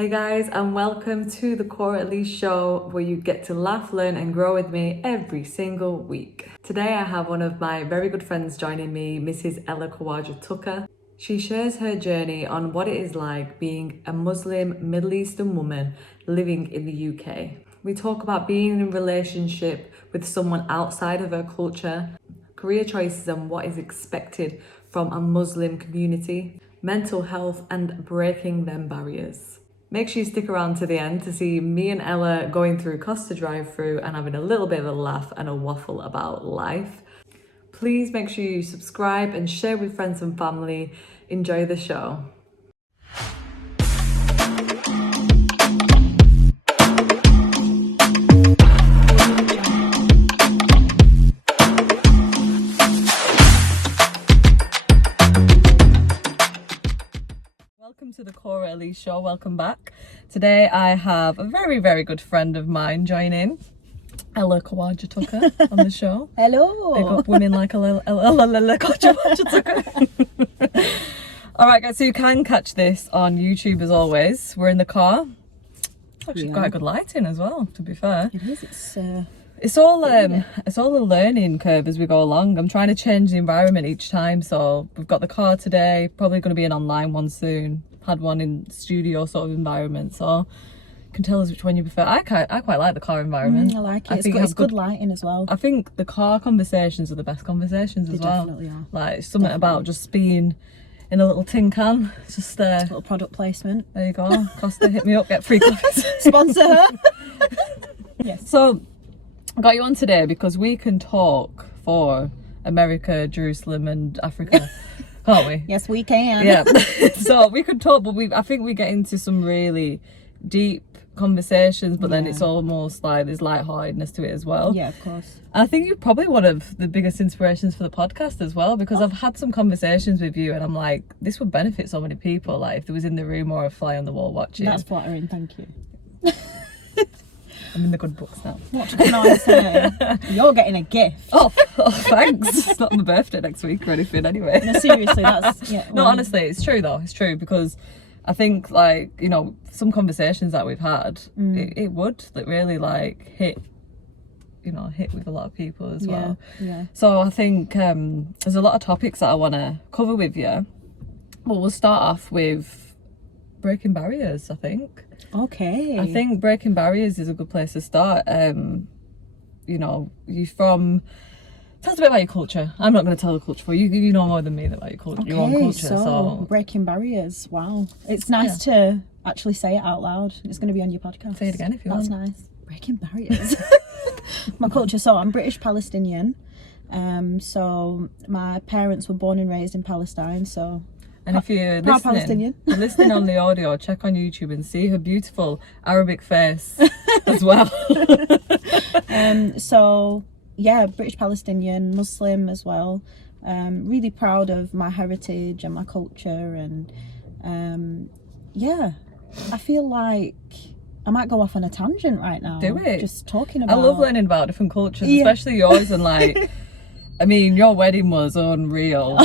Hey guys, and welcome to the Cora, Elise show, where you get to laugh, learn and grow with me every single week. Today I have one of my very good friends joining me, Mrs. Khawaja Tucker. She shares her journey on what it is like being a Muslim Middle Eastern woman living in the UK. We talk about being in a relationship with someone outside of her culture, career choices and what is expected from a Muslim community, mental health and breaking them barriers. Make sure you stick around to the end to see me and Ella going through Costa drive-through and having a little bit of a laugh and a waffle about life. Please make sure you subscribe and share with friends and family. Enjoy the show. Welcome to the Cora Elise show. Welcome back. Today I have a very, very good friend of mine joining, Khawaja Tucker, on the show. Hello. Big up women like Khawaja Tucker. All right, guys. So you can catch this on YouTube as always. We're in the car. Actually, quite good lighting as well. To be fair, It is. it's all a learning curve as we go along. I'm trying to change the environment each time. So we've got the car today. Probably going to be an online one soon. Had one in studio sort of environment. So you can tell us which one you prefer. I quite like the car environment. I like it. It's good lighting as well. I think the car conversations are the best conversations as well. They definitely are. Like something about just being in a little tin can. It's just a little product placement. There you go. Costa, hit me up. Get free coffees. Sponsor her. Yes. So I got you on today because we can talk for America, Jerusalem and Africa, can't we? Yes, we can. Yeah. So we could talk, but I think we get into some really deep conversations, but then it's almost like there's lightheartedness to it as well. Yeah, of course. I think you're probably one of the biggest inspirations for the podcast as well, because I've had some conversations with you and I'm like, this would benefit so many people, like if there was in the room or a fly on the wall watching. That's flattering, thank you. I'm in the good books now. What can I say? You're getting a gift. Oh, thanks. It's not my birthday next week or anything anyway. No, seriously, that's... Yeah, No, honestly, it's true though. It's true because I think like, you know, some conversations that we've had, it would really like hit with a lot of people as well. Yeah. So I think there's a lot of topics that I want to cover with you. Well, we'll start off with breaking barriers, I think. Okay. I think breaking barriers is a good place to start. You know, tell us a bit about your culture. I'm not going to tell the culture for you. You know more than me about your culture, your own culture. So breaking barriers. Wow. It's nice to actually say it out loud. It's going to be on your podcast. Say it again if you want. That's nice. Breaking barriers. My culture. So I'm British Palestinian. So my parents were born and raised in Palestine. So. And if you're listening on the audio, check on YouTube and see her beautiful Arabic face as well. So yeah, British Palestinian, Muslim as well. Really proud of my heritage and my culture, and I feel like I might go off on a tangent right now. Do it. Just talking about. I love learning about different cultures, especially yours, and like, I mean, your wedding was unreal.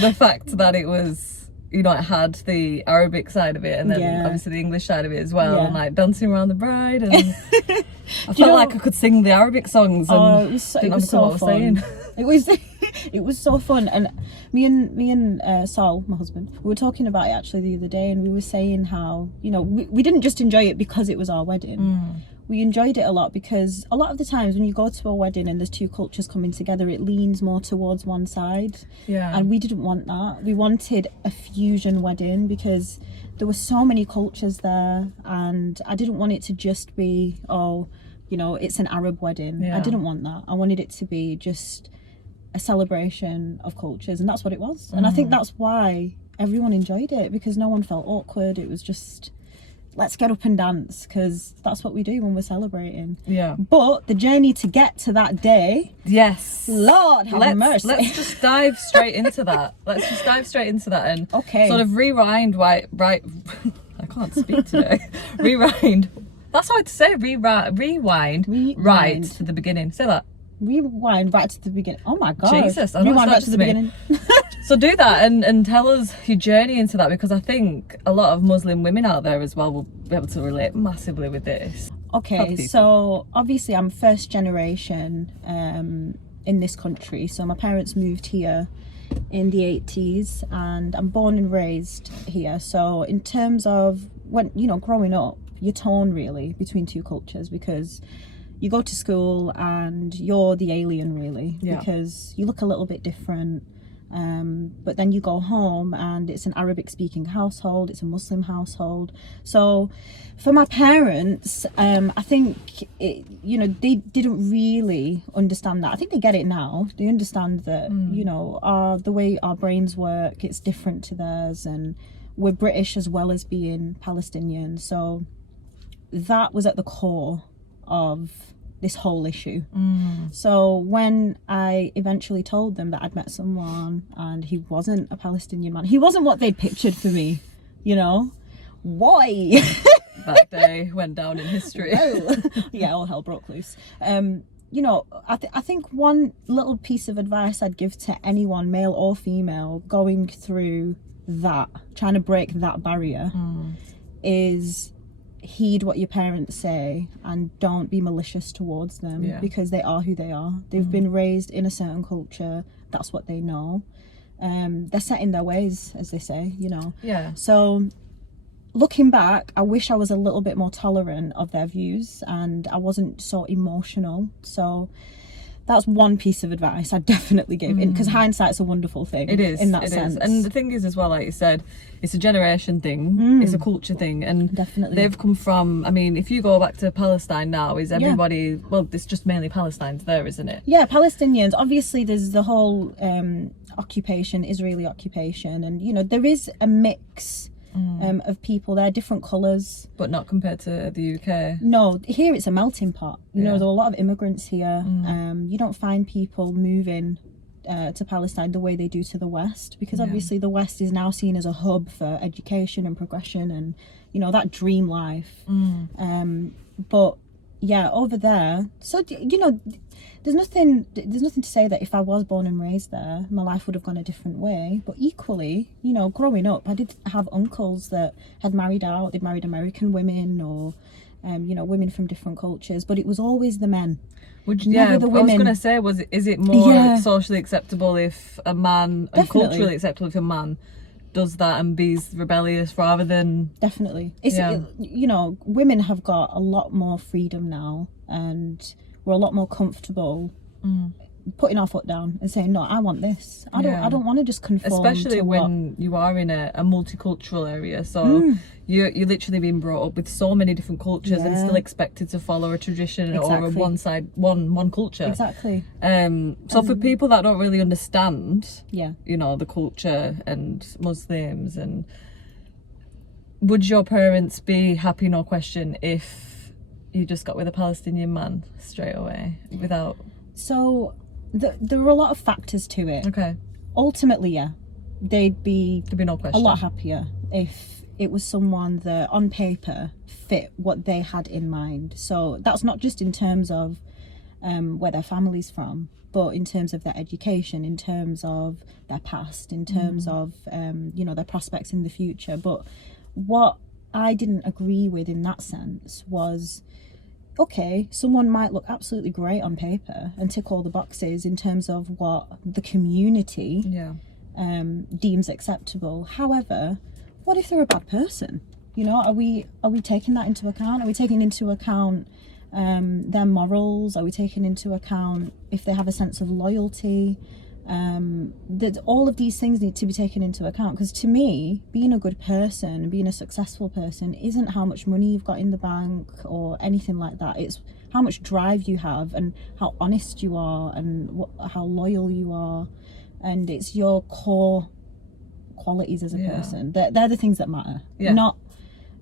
The fact that it was, you know, it had the Arabic side of it and then obviously the English side of it as well, and like dancing around the bride, and I felt like I could sing the Arabic songs and it was so fun. It was so fun. And me and Saul, my husband, we were talking about it actually the other day, and we were saying how, you know, we didn't just enjoy it because it was our wedding. We enjoyed it a lot because a lot of the times when you go to a wedding and there's two cultures coming together, it leans more towards one side. Yeah. And we didn't want that. We wanted a fusion wedding because there were so many cultures there, and I didn't want it to just be, it's an Arab wedding. Yeah. I didn't want that. I wanted it to be just a celebration of cultures, and that's what it was. And I think that's why everyone enjoyed it, because no one felt awkward. It was just... let's get up and dance, because that's what we do when we're celebrating. Yeah. But the journey to get to that day, yes, Lord have mercy. Let's just dive straight into that. And sort of rewind right. I can't speak today. Rewind. That's hard to say. Rewind right to the beginning. Say that. Rewind right to the beginning. Oh my god. Jesus, I know, Rewind right it's to not the just me. beginning. So do that and tell us your journey into that, because I think a lot of Muslim women out there as well will be able to relate massively with this. Okay, so obviously I'm first generation in this country. So my parents moved here in the 80s and I'm born and raised here. So in terms of when, you know, growing up, you're torn really between two cultures, because you go to school and you're the alien really, because you look a little bit different. But then you go home and it's an Arabic speaking household, it's a Muslim household. So for my parents, I think you know, they didn't really understand that. I think they get it now. They understand that you know, the way our brains work, it's different to theirs, and we're British as well as being Palestinian. So that was at the core of this whole issue. So when I eventually told them that I'd met someone and he wasn't a Palestinian man, he wasn't what they'd pictured for me, you know, why? That day went down in history. Yeah, all hell broke loose. You know, I think one little piece of advice I'd give to anyone, male or female, going through that, trying to break that barrier, is heed what your parents say and don't be malicious towards them, because they are who they are. They've been raised in a certain culture. That's what they know. They're set in their ways, as they say, you know. So looking back, I wish I was a little bit more tolerant of their views and I wasn't so emotional. So that's one piece of advice I definitely give, because hindsight's a wonderful thing. It is, in that sense. And the thing is as well, like you said, it's a generation thing, it's a culture thing, and definitely they've come from, I mean, if you go back to Palestine now, is everybody, well, it's just mainly Palestine's there, isn't it? Yeah, Palestinians. Obviously there's the whole occupation, Israeli occupation, and you know, there is a mix of people there, different colours, but not compared to the UK. No, here it's a melting pot. You know, there are a lot of immigrants here. You don't find people moving to Palestine the way they do to the West, because obviously the West is now seen as a hub for education and progression and, you know, that dream life. But yeah, over there, so you know, there's nothing to say that if I was born and raised there, my life would have gone a different way. But equally, you know, growing up, I did have uncles that had married out. They'd married American women, or you know, women from different cultures, but it was always the men. I was going to say, is it more socially acceptable if a man, and culturally acceptable if a man does that and be rebellious, rather than... Definitely. You know, women have got a lot more freedom now, and we're a lot more comfortable putting our foot down and saying, no, I want this. I don't want to just conform. Especially to when you are in a multicultural area, so you're literally being brought up with so many different cultures and still expected to follow a tradition or a one culture. Exactly. So for people that don't really understand, you know, the culture and Muslims, and would your parents be happy, no question, if you just got with a Palestinian man straight away without... So there were a lot of factors to it. Okay. Ultimately, there'd be no question. A lot happier if it was someone that on paper fit what they had in mind. So that's not just in terms of where their family's from, but in terms of their education, in terms of their past, in terms of you know, their prospects in the future. But what I didn't agree with in that sense was, okay, someone might look absolutely great on paper and tick all the boxes in terms of what the community deems acceptable. However, what if they're a bad person? You know, are we taking that into account? Are we taking into account their morals? Are we taking into account if they have a sense of loyalty? That all of these things need to be taken into account, because to me, being a good person, being a successful person, isn't how much money you've got in the bank or anything like that. It's how much drive you have and how honest you are and how loyal you are, and it's your core qualities as a person. They're the things that matter, not,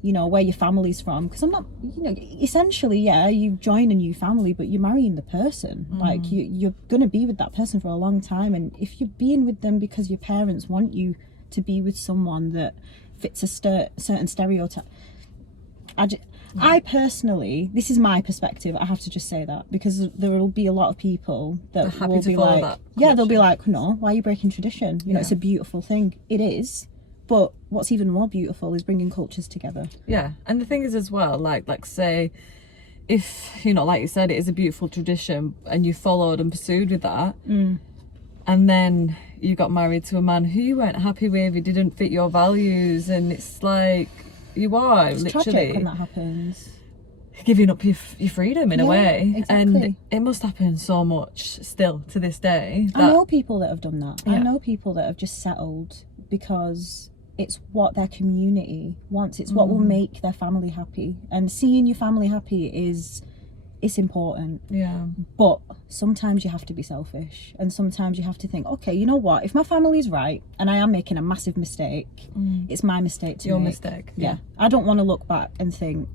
you know, where your family's from. Because I'm not, you know, essentially, you join a new family, but you're marrying the person. Like, you're going to be with that person for a long time. And if you're being with them because your parents want you to be with someone that fits a certain stereotype, I personally, this is my perspective, I have to just say that, because there will be a lot of people that will be like, yeah, they'll be like, no, why are you breaking tradition? You know, it's a beautiful thing. It is. But what's even more beautiful is bringing cultures together. Yeah, and the thing is as well, like say, if, you know, like you said, it is a beautiful tradition and you followed and pursued with that, and then you got married to a man who you weren't happy with, he didn't fit your values, and it's like, you are It's literally tragic when that happens. giving up your freedom in a way. Exactly. And it must happen so much still to this day. I know people that have done that. Yeah. I know people that have just settled because it's what their community wants. It's what will make their family happy. And seeing your family happy it's important. Yeah. But sometimes you have to be selfish, and sometimes you have to think, okay, you know what? If my family's right and I am making a massive mistake, it's my mistake to Your make. mistake. Yeah. I don't want to look back and think,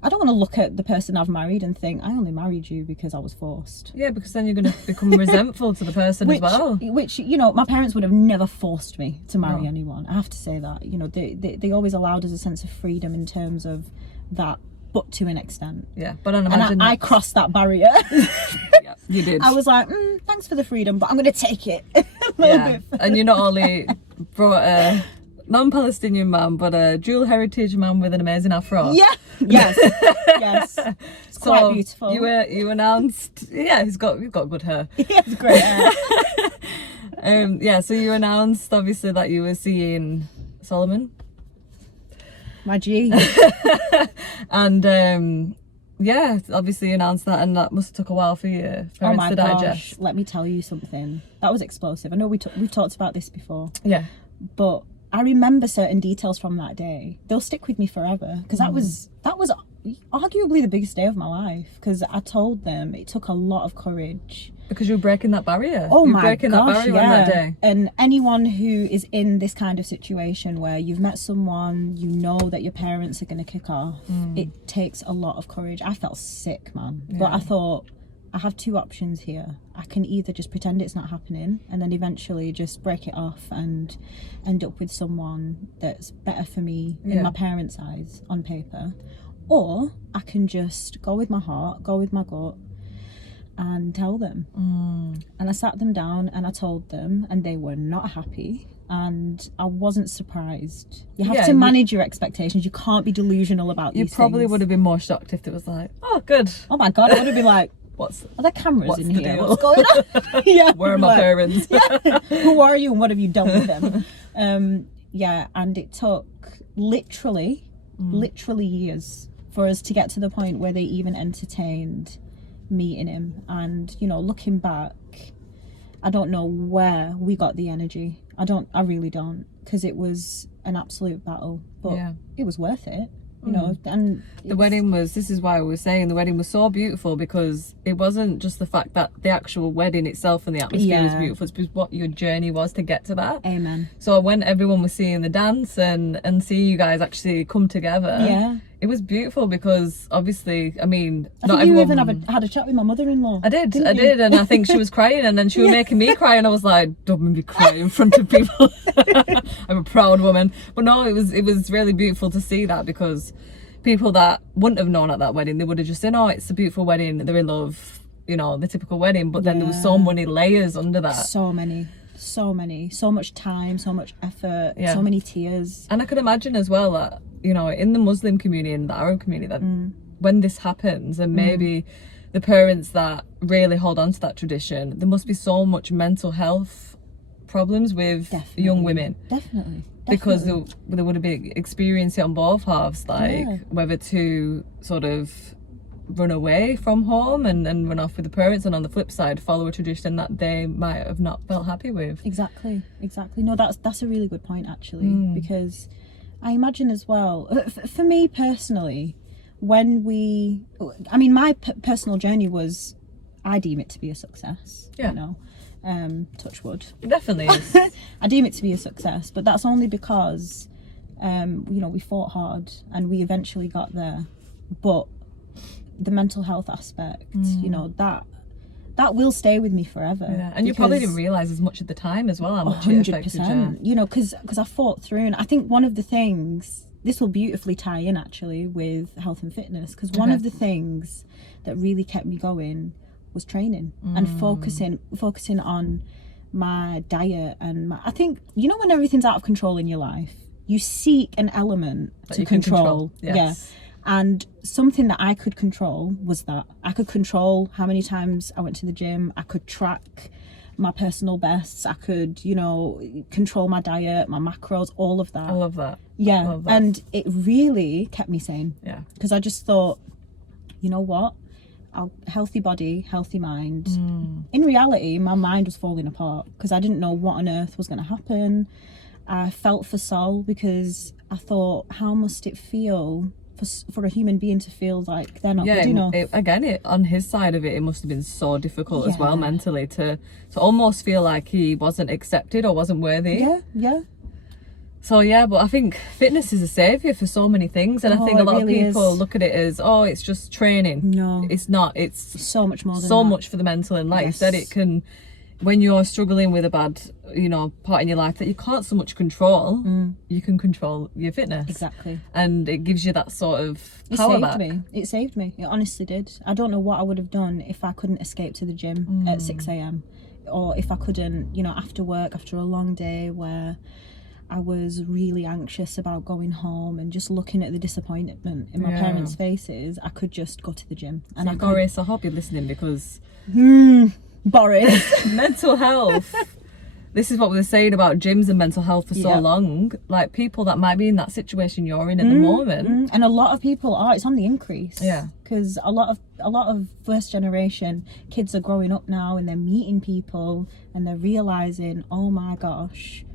I don't want to look at the person I've married and think, I only married you because I was forced. Yeah, because then you're going to become resentful to the person as well. Which, you know, my parents would have never forced me to marry anyone. I have to say that. You know, they always allowed us a sense of freedom in terms of that, but to an extent. Yeah, but I imagine and I crossed that barrier. Yeah, you did. I was like, thanks for the freedom, but I'm going to take it a little bit. And you not only brought a non-Palestinian man, but a dual heritage man with an amazing afro. Yeah. Yes. Yes. It's quite beautiful. You announced, yeah, he's got good hair. Yeah, it's great hair. Yeah, so you announced obviously that you were seeing Solomon. My G. And yeah, obviously you announced that, and that must have took a while for your parents to digest. Gosh, let me tell you something. That was explosive. I know we've talked about this before. Yeah. But I remember certain details from that day. They'll stick with me forever, because that was arguably the biggest day of my life, because I told them it took a lot of courage. Because you were breaking that barrier. Oh, you were my breaking gosh, that barrier on that day. And anyone who is in this kind of situation where you've met someone, you know that your parents are going to kick off, it takes a lot of courage. I felt sick, man. Yeah. But I thought, I have two options here. I can either just pretend it's not happening and then eventually just break it off and end up with someone that's better for me in my parents' eyes on paper, or I can just go with my heart, go with my gut, and tell them. And I sat them down and I told them, and they were not happy, and I wasn't surprised. You have to manage your expectations. You can't be delusional about these things. You probably would have been more shocked if it was like, oh, good. Oh my God, I would have been like, are there cameras in here? Deal? What's going on? Yeah. Where are my parents? Yeah. Who are you and what have you done with them? Yeah, and it took literally years for us to get to the point where they even entertained meeting him. And, you know, looking back, I don't know where we got the energy. I really don't, because it was an absolute battle, but it was worth it. You know, and the wedding was, this is why I was saying the wedding was so beautiful, because it wasn't just the fact that the actual wedding itself and the atmosphere was beautiful, it's because what your journey was to get to that. Amen. So when everyone was seeing the dance and seeing you guys actually come together, it was beautiful, because obviously, I mean, I think you even had a chat with my mother-in-law. I did, and I think she was crying, and then she was making me cry, and I was like, don't make me cry in front of people. I'm a proud woman. But no, it was really beautiful to see that, because people that wouldn't have known at that wedding, they would have just said, oh, it's a beautiful wedding, they're in love, you know, the typical wedding. But then there was so many layers under that. So many, so much time, so much effort, so many tears. And I could imagine as well that, you know, in the Muslim community and the Arab community, that when this happens, and maybe the parents that really hold on to that tradition, there must be so much mental health problems with young women. Definitely. Because they would have been experiencing it on both halves, like whether to sort of run away from home and run off with the parents, and on the flip side follow a tradition that they might have not felt happy with. Exactly. No, that's a really good point, actually, because I imagine as well, for me personally, when my personal journey was, I deem it to be a success. You know, touch wood. It definitely is. I deem it to be a success, but that's only because you know, we fought hard and we eventually got there. But the mental health aspect, you know, that will stay with me forever. Yeah. And you probably didn't realise as much at the time as well, how much it affected you. You know, because I fought through, and I think one of the things this will beautifully tie in actually with health and fitness, because one of the things that really kept me going was training and focusing on my diet and I think, you know, when everything's out of control in your life, you seek an element to control. Yes. Yeah. And something that I could control was that I could control how many times I went to the gym. I could track my personal bests. I could, you know, control my diet, my macros, all of that. I love that. Yeah. Love that. And it really kept me sane. Yeah. Because I just thought, you know what? Healthy body, healthy mind. In reality, my mind was falling apart because I didn't know what on earth was going to happen. I felt for Sol because I thought, how must it feel for a human being to feel like they're not good enough? Again, on his side of it, it must have been so difficult as well mentally to almost feel like he wasn't accepted or wasn't worthy. Yeah. So yeah, but I think fitness is a saviour for so many things, and I think a lot of people look at it as, oh, it's just training. No, it's not. It's so much more than so that. much for the mental, and like you said, it can, when you're struggling with a bad, you know, part in your life that you can't so much control, you can control your fitness. Exactly. And it gives you that sort of power back. It saved me. It honestly did. I don't know what I would have done if I couldn't escape to the gym at 6 a.m. or if I couldn't, you know, after work, after a long day where I was really anxious about going home and just looking at the disappointment in my parents' faces, I could just go to the gym. And Boris, I hope you're listening, because Boris, mental health. This is what we were saying about gyms and mental health for so long. Like, people that might be in that situation you're in at the moment, and a lot of people are. It's on the increase. Yeah, because a lot of first generation kids are growing up now and they're meeting people and they're realizing, oh my gosh,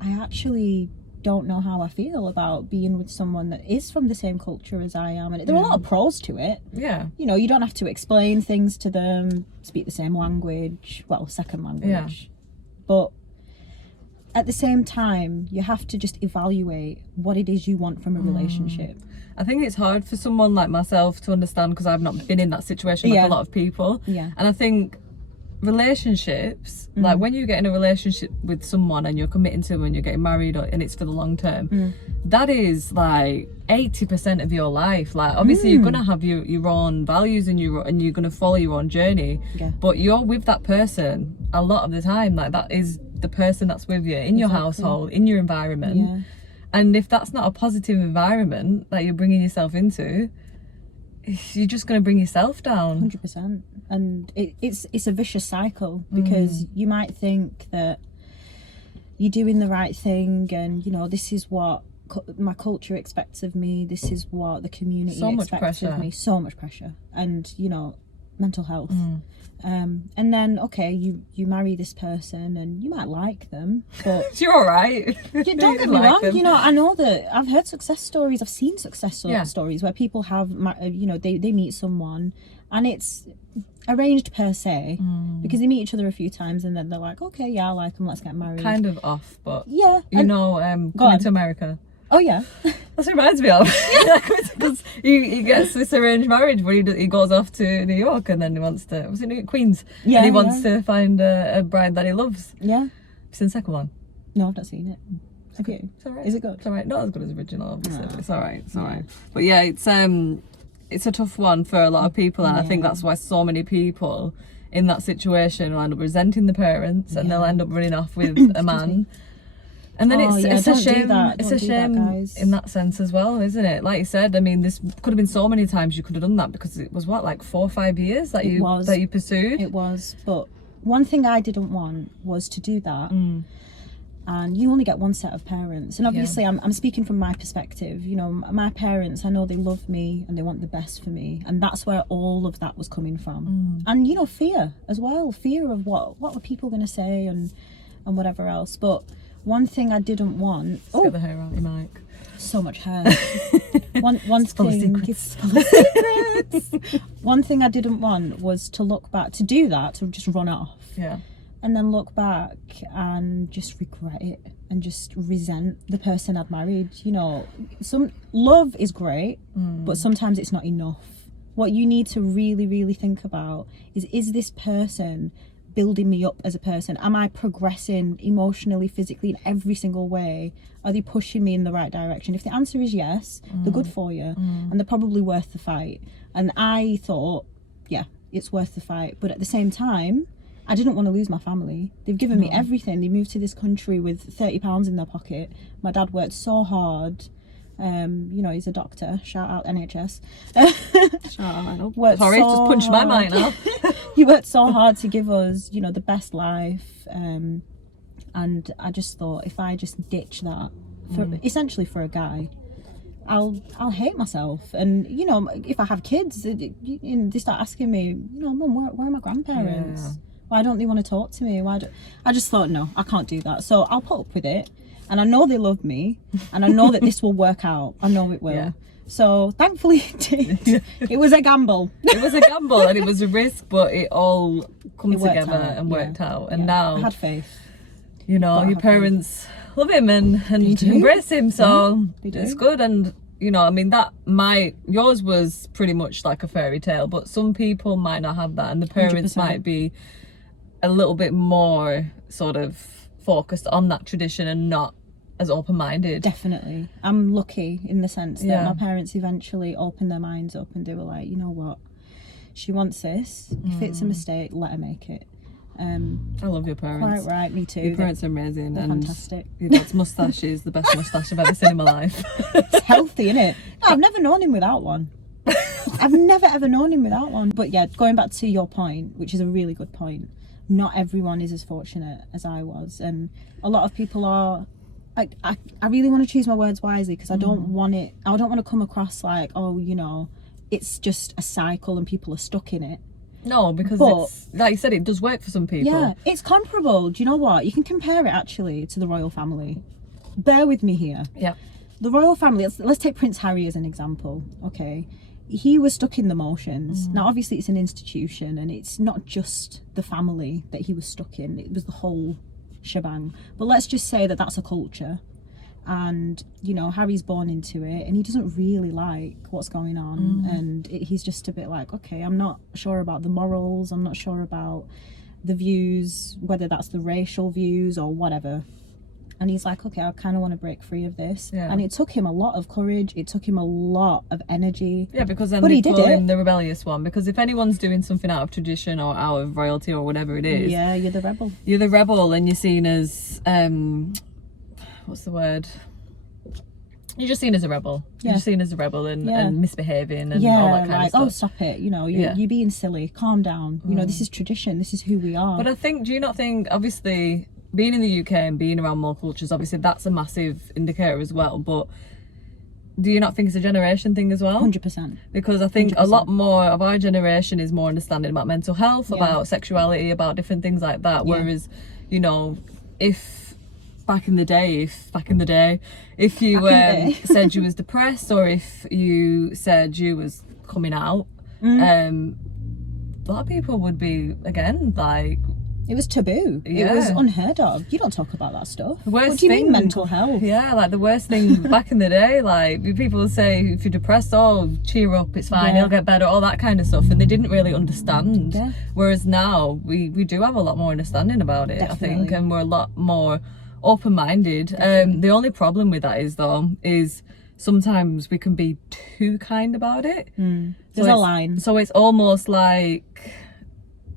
I actually don't know how I feel about being with someone that is from the same culture as I am. And there are a lot of pros to it. Yeah. You know, you don't have to explain things to them, speak the same language, well, second language. Yeah. But at the same time, you have to just evaluate what it is you want from a relationship. I think it's hard for someone like myself to understand, because I've not been in that situation like a lot of people. Yeah. And I think relationships, like when you get in a relationship with someone and you're committing to them and you're getting married and it's for the long term, that is like 80% of your life. Like, obviously you're gonna have your own values and you're gonna follow your own journey, but you're with that person a lot of the time. Like, that is the person that's with you in your household, in your environment, and if that's not a positive environment that you're bringing yourself into, you're just going to bring yourself down. 100%. And it's a vicious cycle, because you might think that you're doing the right thing and, you know, this is what my culture expects of me, this is what the community expects of me. So much pressure. And, you know, mental health. And then, okay, you marry this person and you might like them, but you're all right. You don't get me wrong. You know, I know that I've heard success stories. I've seen success stories where people have, you know, they meet someone and it's arranged per se, because they meet each other a few times and then they're like, okay, yeah, I like them, let's get married. Kind of off, but yeah, you know, coming to America. Oh yeah, that's what reminds me of. Because he gets this arranged marriage, but he goes off to New York and then he wants to, was it Queens? Yeah, and he wants to find a bride that he loves. Yeah. Have you seen the second one? No, I've not seen it. Have you? It's alright. Is it good? It's alright. Not as good as the original, obviously. But it's alright. It's alright. But yeah, it's a tough one for a lot of people, and I think that's why so many people in that situation will end up resenting the parents, and they'll end up running off with a man. And then it's a shame. It's a shame in that sense as well, isn't it? Like you said, I mean, this could have been so many times you could have done that, because it was like 4 or 5 years that you pursued. It was, but one thing I didn't want was to do that. And you only get one set of parents, and obviously I'm speaking from my perspective. You know, my parents, I know they love me and they want the best for me, and that's where all of that was coming from. And you know, fear as well, fear of what were people going to say and whatever else. But one thing I didn't want. Get the hair out your mic. So much hair. One thing. It's full of secrets. One thing I didn't want was to look back, to do that, to just run off. Yeah. And then look back and just regret it and just resent the person I'd married. You know, some love is great, but sometimes it's not enough. What you need to really, really think about is this person building me up as a person? Am I progressing emotionally, physically, in every single way? Are they pushing me in the right direction? If the answer is yes, they're good for you, and they're probably worth the fight. And I thought, yeah, it's worth the fight. But at the same time, I didn't want to lose my family. They've given me everything. They moved to this country with £30 in their pocket. My dad worked so hard. You know, he's a doctor. Shout out NHS. Shout out. Sorry, just punched my mind out. He worked so hard to give us, you know, the best life. And I just thought, if I just ditch that, essentially for a guy, I'll hate myself. And you know, if I have kids, they start asking me, you know, Mum, where are my grandparents? Yeah. Why don't they want to talk to me? I just thought, no, I can't do that. So I'll put up with it. And I know they love me, and I know that this will work out. I know it will. Yeah. So thankfully it did. It was a gamble. It was a gamble and it was a risk, but it all come It worked together out, and worked yeah. out. And Yeah. now, I had faith. you know, But I your had faith. parents love him and They do. embrace him, so they do. it's good. And you know, I mean, yours was pretty much like a fairy tale, but some people might not have that, and the parents 100%. might be a little bit more sort of focused on that tradition and not as open-minded. Definitely. I'm lucky in the sense that Yeah. my parents eventually opened their minds up, and they were like, you know what, she wants this. If it's a mistake, let her make it. I love your parents. Quite right, me too. Your parents are amazing. They're And fantastic. your dad's moustache is the best moustache I've ever seen in my life. It's healthy, isn't it? No, I've never known him without one. I've never ever known him without one. But yeah, going back to your point, which is a really good point, not everyone is as fortunate as I was, and a lot of people are. I really want to choose my words wisely, because I don't want to come across like, oh, you know, it's just a cycle and people are stuck in it. No, because But- it's, like you said, it does work for some people. Yeah, it's comparable. Do you know what? You can compare it actually to the royal family. Bear with me here. Yeah. The royal family, let's take Prince Harry as an example, okay? He was stuck in the motions. Now, obviously, it's an institution, and it's not just the family that he was stuck in, it was the whole shebang. But let's just say that that's a culture. And, you know, Harry's born into it, and he doesn't really like what's going on. And he's just a bit like, okay, I'm not sure about the morals, I'm not sure about the views, whether that's the racial views or whatever. And he's like, okay, I kind of want to break free of this. Yeah. And it took him a lot of courage. It took him a lot of energy. Yeah, because then But they he did call it. him the rebellious one. Because if anyone's doing something out of tradition or out of royalty or whatever it is, Yeah, you're the rebel. you're the rebel, and you're seen as what's the word? You're just seen as a rebel. Yeah. You're just seen as a rebel and misbehaving and all that Yeah, kind like, of stuff. oh, stop it. You know, Yeah. you're being silly. Calm down. You know, this is tradition. This is who we are. But I think, do you not think, obviously, being in the UK and being around more cultures, obviously that's a massive indicator as well. But do you not think it's a generation thing as well? 100%. Because I think 100%. a lot more of our generation is more understanding about mental health, Yeah. about sexuality, about different things like that. Yeah. Whereas, you know, if back in the day, if you Back in the day. said you was depressed, or if you said you was coming out, a lot of people would be, again, like, It was taboo. It Yeah. was unheard of. You don't talk about that stuff. the worst What do you thing, mean mental health? Yeah, like the worst thing back in the day, like people would say, if you're depressed, oh, cheer up, it's fine, Yeah. it'll get better, all that kind of stuff, and they didn't really understand. Yeah. Whereas now we do have a lot more understanding about it, I think, Definitely. and we're a lot more open-minded. The only problem with that is sometimes we can be too kind about it. There's So a it's- line. So it's almost like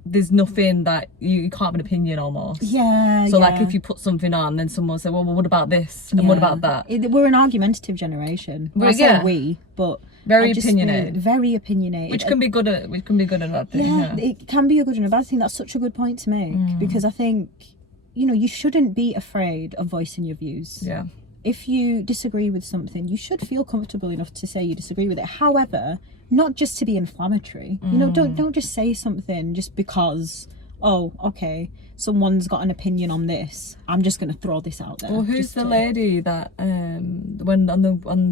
there's nothing that you can't have an opinion almost. Yeah. So yeah. like if you put something on, then someone will say, well, what about this? And what about that? We're an argumentative generation. Well, I Well, say yeah. we, but Very I just opinionated. feel very opinionated. Which can be good at a bad thing. yeah, Yeah. it can be a good and a bad thing. That's such a good point to make, because I think, you know, you shouldn't be afraid of voicing your views. Yeah. If you disagree with something, you should feel comfortable enough to say you disagree with it. However, not just to be inflammatory. You know, don't just say something just because, oh, okay, someone's got an opinion on this, I'm just going to throw this out there. Well, who's just the to- lady that when on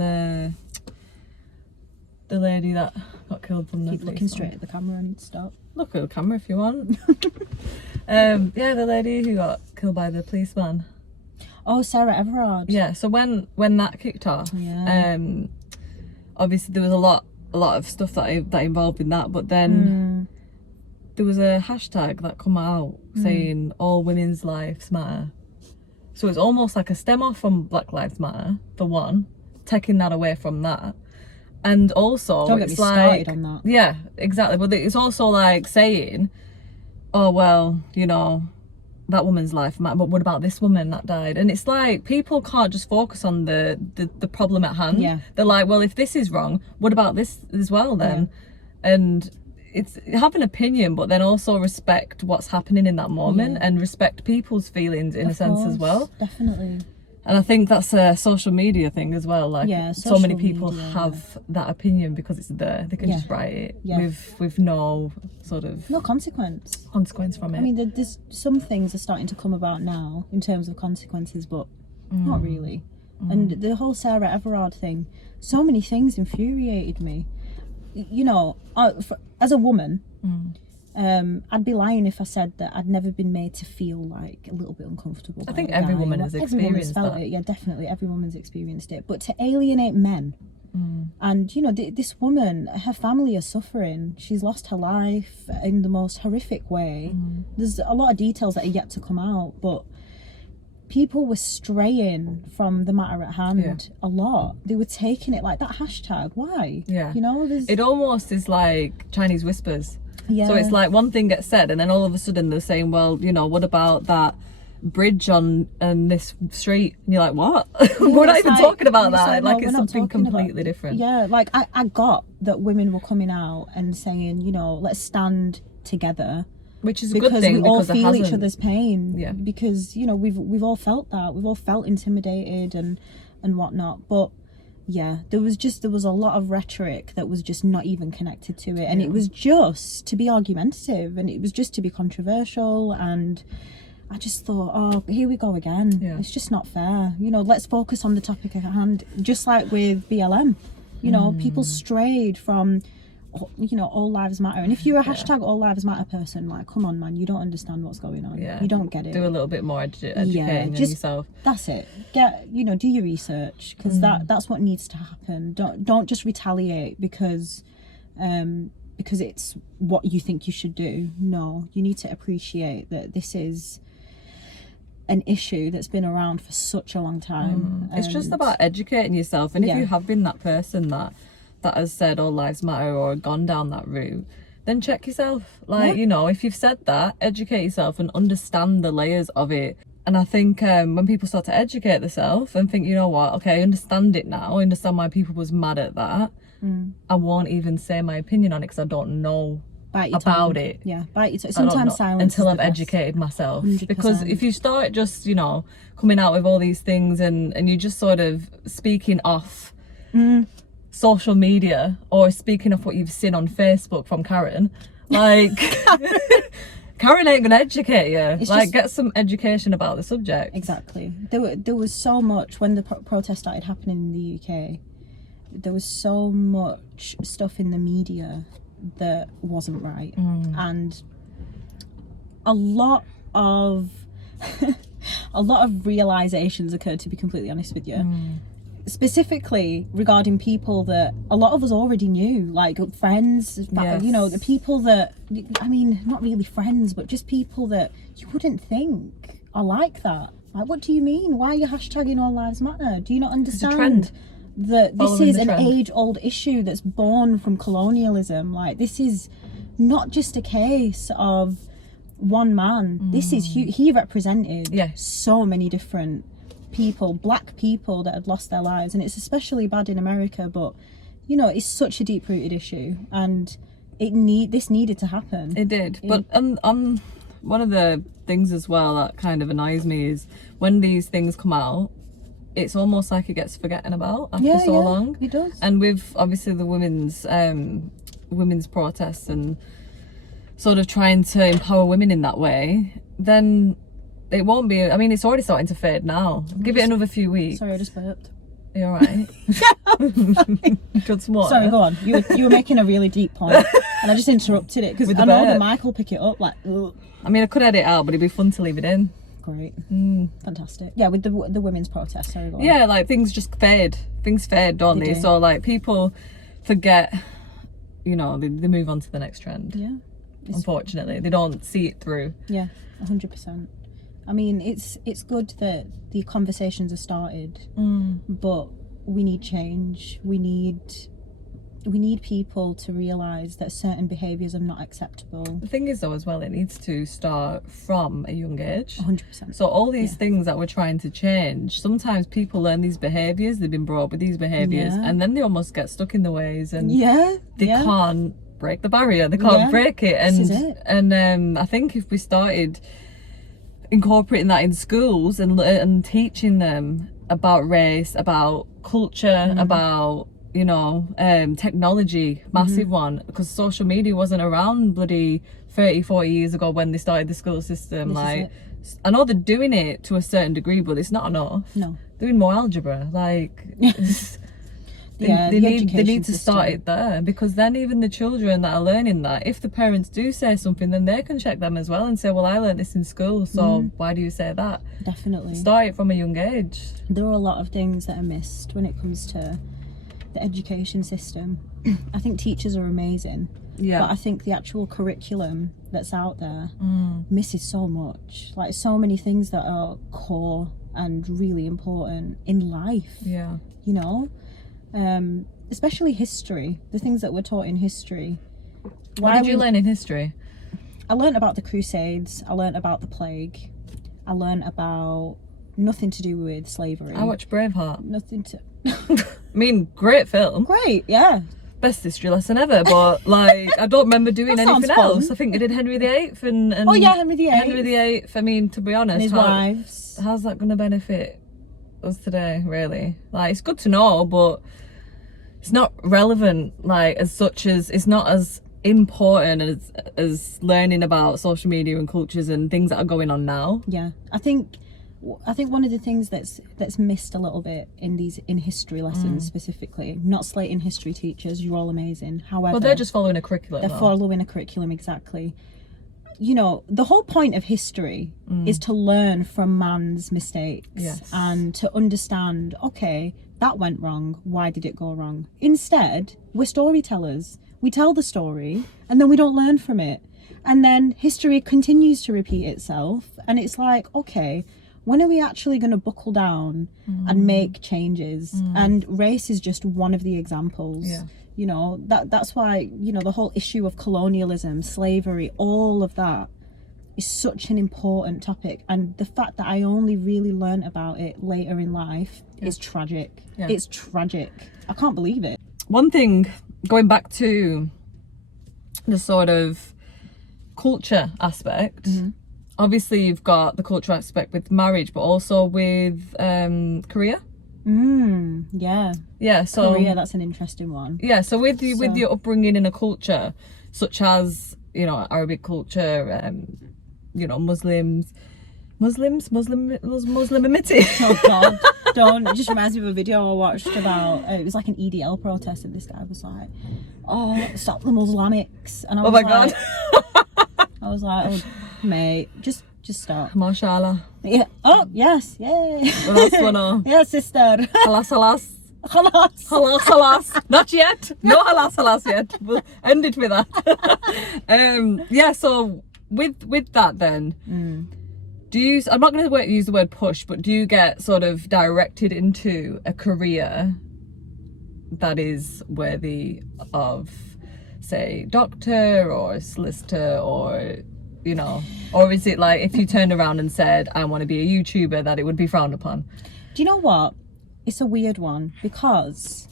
the lady that got killed from the Keep police looking one? straight at the camera and stop. Look at the camera if you want. Yeah, the lady who got killed by the policeman. Oh, Sarah Everard. Yeah, so when that kicked off, Yeah. obviously there was a lot of stuff that involved in that, but then there was a hashtag that come out saying all women's lives matter. So it's almost like a stem off from Black Lives Matter, for one, taking that away from that. And also, Don't get me started on that. Yeah, exactly. But it's also like saying, oh, well, you know, that woman's life matter, but what about this woman that died? And it's like, people can't just focus on the problem at hand. Yeah. They're like, well, if this is wrong, what about this as well then? Yeah. And it's have an opinion, but then also respect what's happening in that moment and respect people's feelings in a sense as well. Definitely. And I think that's a social media thing as well. Like, so many people media, have that opinion because it's there. They can just write it with no sort of consequence from it. I mean, there's some things are starting to come about now in terms of consequences, but not really. And the whole Sarah Everard thing, so many things infuriated me. You know, as a woman, I'd be lying if I said that I'd never been made to feel like a little bit uncomfortable. I think every woman has experienced that. Yeah, definitely, every woman's experienced it. But to alienate men, and you know, this woman, her family are suffering. She's lost her life in the most horrific way. There's a lot of details that are yet to come out, but people were straying from the matter at hand a lot. They were taking it like that hashtag. Why? Yeah. You know, it almost is like Chinese whispers. Yeah. So it's like one thing gets said, and then all of a sudden they're saying, well, you know, what about that bridge on this street? And you're like, what? We're not even talking about that. Like, it's something completely different. Yeah, like I got that women were coming out and saying, you know, let's stand together. Which is a good thing, because we all feel each other's pain. Yeah. Because, you know, we've all felt that. We've all felt intimidated and whatnot. But yeah, there was a lot of rhetoric that was just not even connected to it. And it was just to be argumentative, and it was just to be controversial. And I just thought, oh, here we go again. Yeah. It's just not fair. You know, let's focus on the topic at hand. Just like with BLM, you know, people strayed from, you know, all lives matter. And if you're a hashtag all lives matter person, like, come on, man, you don't understand what's going on. You don't get it. Do a little bit more educating yourself. That's it. Do your research, because that's what needs to happen. Don't just retaliate because it's what you think you should do. No, you need to appreciate that this is an issue that's been around for such a long time. It's just about educating yourself. And if you have been that person that has said all lives matter or gone down that route, then check yourself. Like, you know, if you've said that, educate yourself and understand the layers of it. And I think when people start to educate themselves and think, you know what, okay, I understand it now, I understand why people was mad at that, I won't even say my opinion on it because I don't know about it. Yeah, bite your tongue. Sometimes silence until I've educated myself. 100%. Because if you start just, you know, coming out with all these things and you're just sort of speaking off social media or speaking of what you've seen on Facebook from Karen, like Karen ain't gonna educate you. It's like, get some education about the subject. Exactly. There was so much when the protest started happening in the UK. There was so much stuff in the media that wasn't right, and a lot of realizations occurred, to be completely honest with you. Specifically regarding people that a lot of us already knew, like friends, you know, the people that, I mean, not really friends, but just people that you wouldn't think are like that. Like, what do you mean? Why are you hashtagging all lives matter? Do you not understand that this is an age-old issue that's born from colonialism? Like, this is not just a case of one man. This is he represented so many different people, black people that had lost their lives, and it's especially bad in America. But you know, it's such a deep-rooted issue, and this needed to happen. It did. But one of the things as well that kind of annoys me is when these things come out, it's almost like it gets forgotten about after so long. It does. And with obviously the women's protests and sort of trying to empower women in that way, then it won't be. I mean, it's already starting to fade now. Give it another few weeks. Sorry, I just burped. Are you alright? Got some water? Sorry, go on. You were making a really deep point, and I just interrupted it because I know the mic will pick it up. Like, ugh. I mean, I could edit it out, but it'd be fun to leave it in. Great. Fantastic. Yeah, with the women's protest. Sorry, go on. Yeah, like things just fade. Things fade, don't they? So like people forget, you know, they move on to the next trend. Yeah. unfortunately. They don't see it through. Yeah, 100%. I mean, it's good that the conversations are started, but we need change. We need people to realise that certain behaviours are not acceptable. The thing is, though, as well, it needs to start from a young age. 100%. So all these things that we're trying to change, sometimes people learn these behaviours, they've been brought up with these behaviours, and then they almost get stuck in the ways, and they can't break the barrier, they can't break it. And I think if we started incorporating that in schools and teaching them about race, about culture, about technology, massive one, because social media wasn't around bloody 30-40 years ago when they started the school system. I know they're doing it to a certain degree, but it's not enough. No, doing more algebra, they need to start it there, because then even the children that are learning that, if the parents do say something, then they can check them as well and say, well, I learned this in school, so why do you say that? Definitely start it from a young age. There are a lot of things that are missed when it comes to the education system. I think teachers are amazing, but I think the actual curriculum that's out there misses so much, like so many things that are core and really important in life. Especially history, the things that we're taught in history. What did you learn in history? I learned about the Crusades, I learned about the plague, I learned about nothing to do with slavery. I watched Braveheart. Nothing to I mean, great film. Great, yeah. Best history lesson ever, but I don't remember doing anything else. I think I did Henry VIII and oh yeah, Henry VIII. Henry VIII. I mean, to be honest, and his wives. How's that going to benefit us today? Really, it's good to know, but it's not relevant. As such, as it's not as important as learning about social media and cultures and things that are going on now. Yeah, I think one of the things that's missed a little bit in history lessons specifically, not slating history teachers, you're all amazing. However, well, they're just following a curriculum. They're following a curriculum, exactly. The whole point of history is to learn from man's mistakes and to understand, okay, that went wrong, why did it go wrong? Instead, we're storytellers. We tell the story and then we don't learn from it. And then history continues to repeat itself. And it's like, okay, when are we actually going to buckle down and make changes? And race is just one of the examples. That's why the whole issue of colonialism, slavery, all of that is such an important topic, and the fact that I only really learned about it later in life is tragic. It's tragic. I can't believe it. One thing, going back to the sort of culture aspect, obviously you've got the cultural aspect with marriage, but also with career. So Korea, that's an interesting one. So with your upbringing in a culture such as Arabic culture, Muslimity. Oh God, don't. It just reminds me of a video I watched about it was like an EDL protest, and this guy was like, oh, stop the Muslimics, and I was God. I was like, oh mate, just stop. Mashallah. Yeah. Oh yes, yay. Yeah, sister. Halas. Not yet. No halas yet. We'll end it with that. So with that then, do you, I'm not going to use the word push, but do you get sort of directed into a career that is worthy of, say, doctor or solicitor, or or is it like if you turned around and said, I want to be a YouTuber, that it would be frowned upon? Do you know what? It's a weird one, because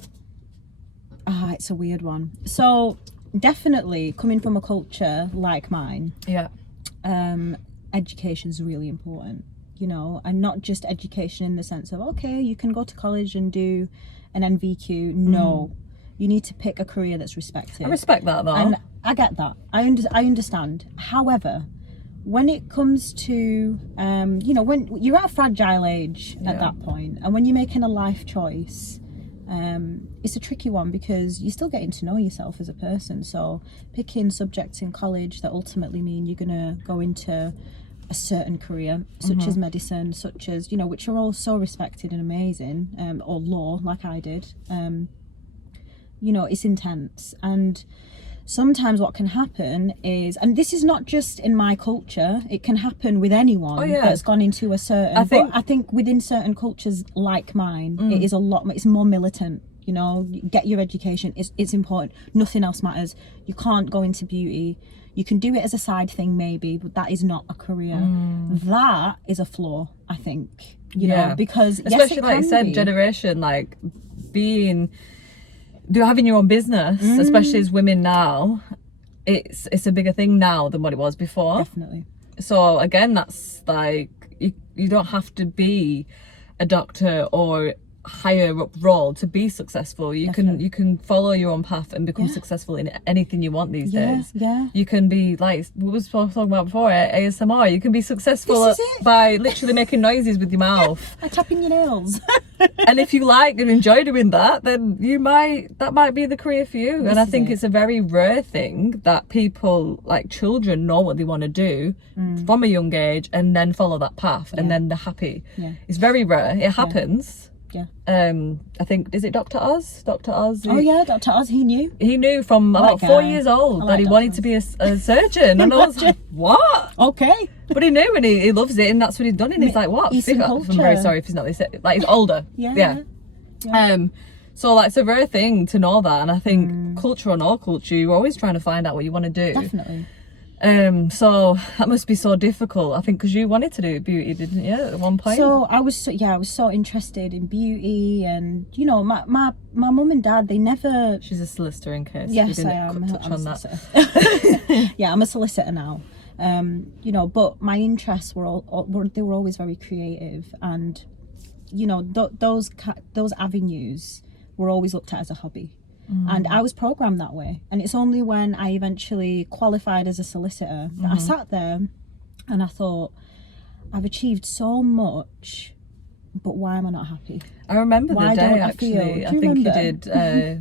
it's a weird one. So definitely coming from a culture like mine, education's really important, and not just education in the sense of, okay, you can go to college and do an NVQ. No, you need to pick a career that's respected. I respect that though. And I get that. I understand. However, when it comes to, when you're at a fragile age at that point, and when you're making a life choice, it's a tricky one, because you're still getting to know yourself as a person. So picking subjects in college that ultimately mean you're going to go into a certain career, such as medicine, such as, which are all so respected and amazing, or law, like I did, it's intense. And sometimes what can happen is, and this is not just in my culture, it can happen with anyone that's gone into a certain, I think within certain cultures like mine, it is it's more militant. You know, get your education, it's important, nothing else matters. You can't go into beauty. You can do it as a side thing maybe, but that is not a career. That is a flaw, I think, you know, because especially like you said, generation, like having your own business, especially as women now, it's a bigger thing now than what it was before. Definitely. So again, that's like you don't have to be a doctor or higher up role to be successful. You can follow your own path and become successful in anything you want these days. You can be like we were talking about before, ASMR. You can be successful by literally making noises with your mouth, like tapping your nails. And if you like and enjoy doing that, then that might be the career for you. And I think it's a very rare thing that people, like children, know what they want to do from a young age and then follow that path and then they're happy. It's very rare. It happens. I think, is it Dr. Oz? Dr. Oz. Oh yeah, Dr. Oz. He knew from about 4 years old that he wanted to be a surgeon. And I was like, what? Okay. But he knew, and he loves it, and that's what he's done. And he's like, what? I'm very sorry if he's not this. Like, he's older. Yeah. So like, it's a rare thing to know that, and I think culture or no culture, you're always trying to find out what you want to do. Definitely. So that must be so difficult, I think, because you wanted to do beauty, didn't you, at one point? So I was so interested in beauty, and you know, my mum and dad, they never. She's a solicitor, in case yes, we didn't I am. touch I'm on that. Yeah, I'm a solicitor now. You know, but my interests were always very creative, and you know, those avenues were always looked at as a hobby. And I was programmed that way. And it's only when I eventually qualified as a solicitor that I sat there and I thought, I've achieved so much, but why am I not happy? I remember the day, actually. I think you did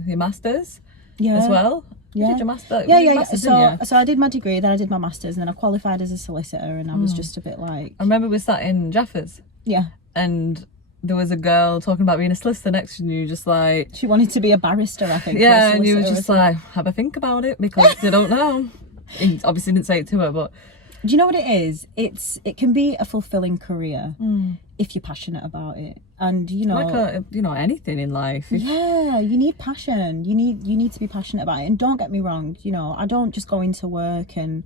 your masters as well. You did your master. So I did my degree, then I did my masters, and then I qualified as a solicitor, and I was just a bit like. I remember we sat in Jaffers. Yeah. And there was a girl talking about being a solicitor next to you, just like. She wanted to be a barrister, I think. Yeah, and you were just like, have a think about it, because you don't know. He obviously didn't say it to her, but. Do you know what it is? It can be a fulfilling career if you're passionate about it, and you know, like anything in life. Yeah, you need passion. You need to be passionate about it. And don't get me wrong, you know, I don't just go into work and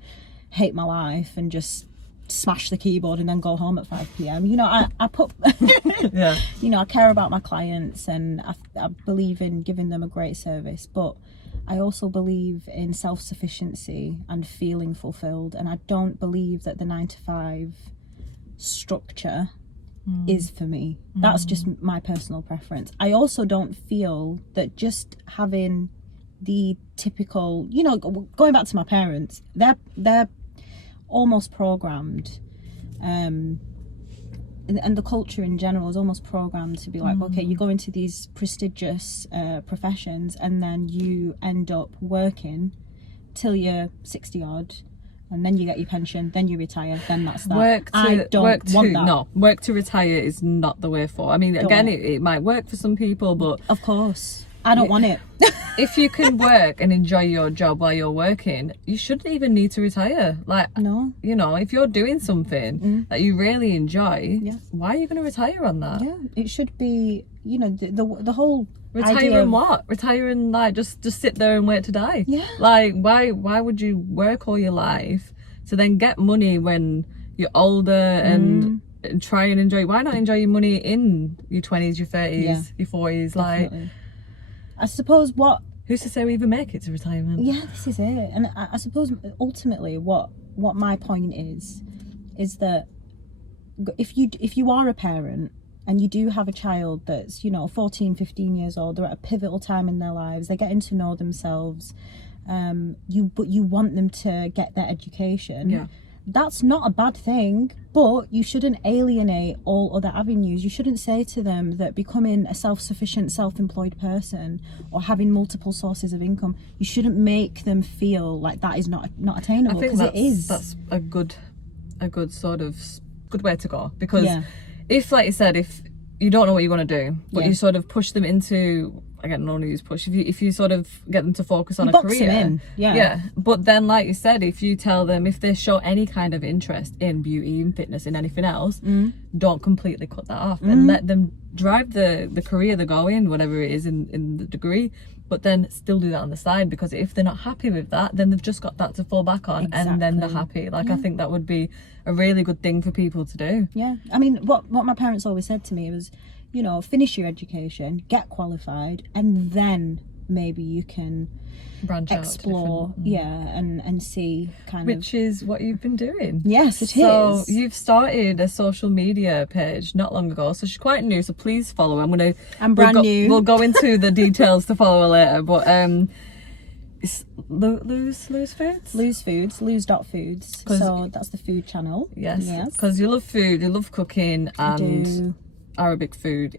hate my life and just smash the keyboard and then go home at 5 p.m. You know, I put, you know, I care about my clients, and I believe in giving them a great service, but I also believe in self-sufficiency and feeling fulfilled, and I don't believe that the 9-to-5 structure is for me. That's just my personal preference. I also don't feel that just having the typical, you know, going back to my parents, they're almost programmed, and the culture in general is almost programmed to be like, okay, you go into these prestigious professions, and then you end up working till you're 60 odd, and then you get your pension, then you retire, then that's that. Work to retire is not the way forward. I mean, again, it might work for some people, but of course I don't want it. If you can work and enjoy your job while you're working, you shouldn't even need to retire. Like, no, you know, if you're doing something that you really enjoy, why are you going to retire on that? Yeah, it should be, you know, the whole retire and what? Retire and like just sit there and wait to die. Yeah. Like, why would you work all your life to then get money when you're older and try and enjoy? Why not enjoy your money in your 20s, your 30s, your 40s? Like. Definitely. I suppose who's to say we even make it to retirement? Yeah, this is it. And I suppose ultimately what my point is that if you are a parent and you do have a child that's, you know, 14, 15 years old, they're at a pivotal time in their lives, they're getting to know themselves, but you want them to get their education. Yeah. That's not a bad thing, but you shouldn't alienate all other avenues. You shouldn't say to them that becoming a self-sufficient, self-employed person or having multiple sources of income, you shouldn't make them feel like that is not attainable, because it is. That's a good sort of good way to go, because if, like you said, if you don't know what you want to do, but you sort of push them into again, no use push, if you sort of get them to focus on You a box them career, in, yeah. But then, like you said, if you tell them, if they show any kind of interest in beauty and fitness and anything else, don't completely cut that off and let them drive the career they go in, whatever it is in the degree, but then still do that on the side, because if they're not happy with that, then they've just got that to fall back on, and then they're happy. Like, I think that would be a really good thing for people to do. Yeah, I mean, what my parents always said to me was, you know, finish your education, get qualified, and then maybe you can Branch out, explore, and see which is what you've been doing. Yes, it so is. You've started a social media page not long ago, so she's quite new, so please follow her. I'm brand new. We'll go into the details to follow her later, but it's lose foods, lose.foods, so that's the food channel. Yes, because you love food, you love cooking, and do. Arabic food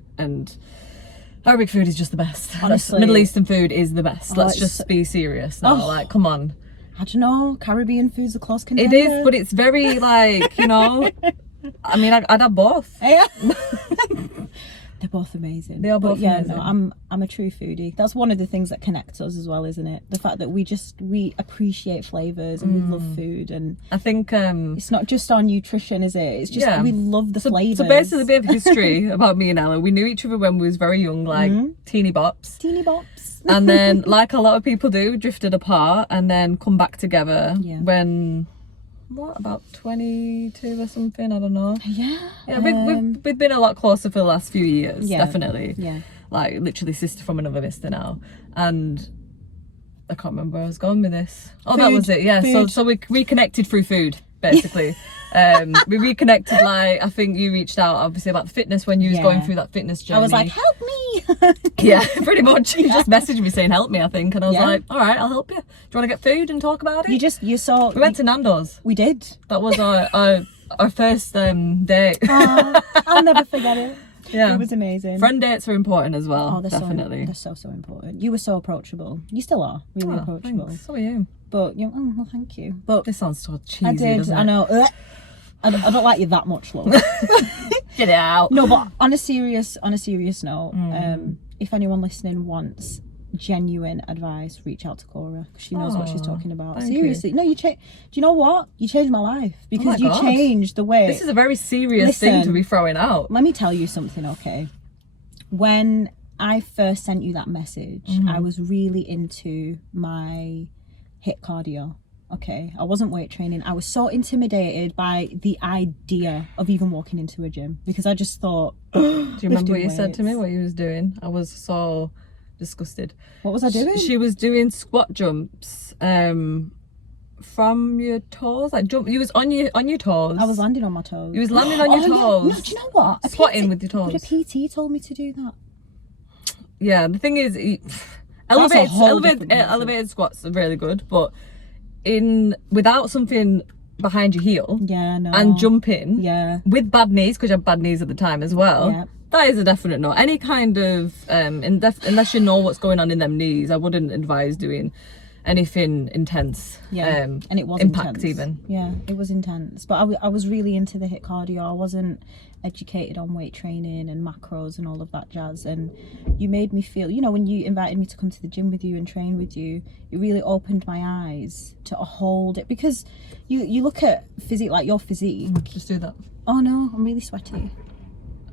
is just the best. Honestly, Middle Eastern food is the best. Let's just be serious now. Like, come on. I don't know, Caribbean food's a close contender. It is, but it's very, like, you know, I mean, I'd have both. Yeah. They're both amazing. They are both amazing. No, I'm a true foodie. That's one of the things that connects us as well, isn't it? The fact that we appreciate flavours and we love food, and I think it's not just our nutrition, is it? It's just we love the flavours. So basically, a bit of history about me and Ella. We knew each other when we was very young, like teeny bops. And then, like a lot of people do, drifted apart and then come back together when, about 22 or something, I don't know. We've been a lot closer for the last few years, definitely. Like, literally sister from another mister now. And I can't remember where I was going with this. Oh, that was it, so we reconnected through food, basically. We reconnected, like, I think you reached out obviously about the fitness when you was going through that fitness journey. I was like, help me. Yeah, pretty much. You just messaged me saying help me, I think, and I was like, all right, I'll help you. Do you want to get food and talk about it? We went to Nando's. We did. That was our first date. I'll never forget it. Yeah, it was amazing. Friend dates are important as well. Oh, they're definitely. So important. You were so approachable. You still are really approachable. Thanks. So are you. But well, thank you. But this sounds so cheesy. I did. Doesn't it? I know. I don't like you that much, love. Get it out. No, but on a serious note, if anyone listening wants genuine advice, reach out to Cora, because she knows what she's talking about. Seriously. No, do you know what? You changed my life, because you changed the way. This is a very serious thing to be throwing out. Let me tell you something, okay? When I first sent you that message, I was really into my HIIT cardio. Okay, I wasn't weight training. I was so intimidated by the idea of even walking into a gym, because I just thought, do you remember what you said to me, what you was doing? I was so disgusted. What was I doing? She was doing squat jumps from your toes, like jump. You was on your toes. I was landing on my toes. You was landing on your toes. No, do you know what? Squatting with your toes. But a PT told me to do that. Yeah, the thing is, elevated squats are really good, but without something behind your heel, and jumping, with bad knees, because you had bad knees at the time as well, that is a definite no. Any kind of unless you know what's going on in them knees, I wouldn't advise doing anything intense. And it was impact intense. even. Yeah, it was intense. But I was really into the HIIT cardio. I wasn't educated on weight training and macros and all of that jazz, and you made me feel, you know, when you invited me to come to the gym with you and train with you, it really opened my eyes to a whole because you look at physique, like your physique. Just do that. Oh no, I'm really sweaty.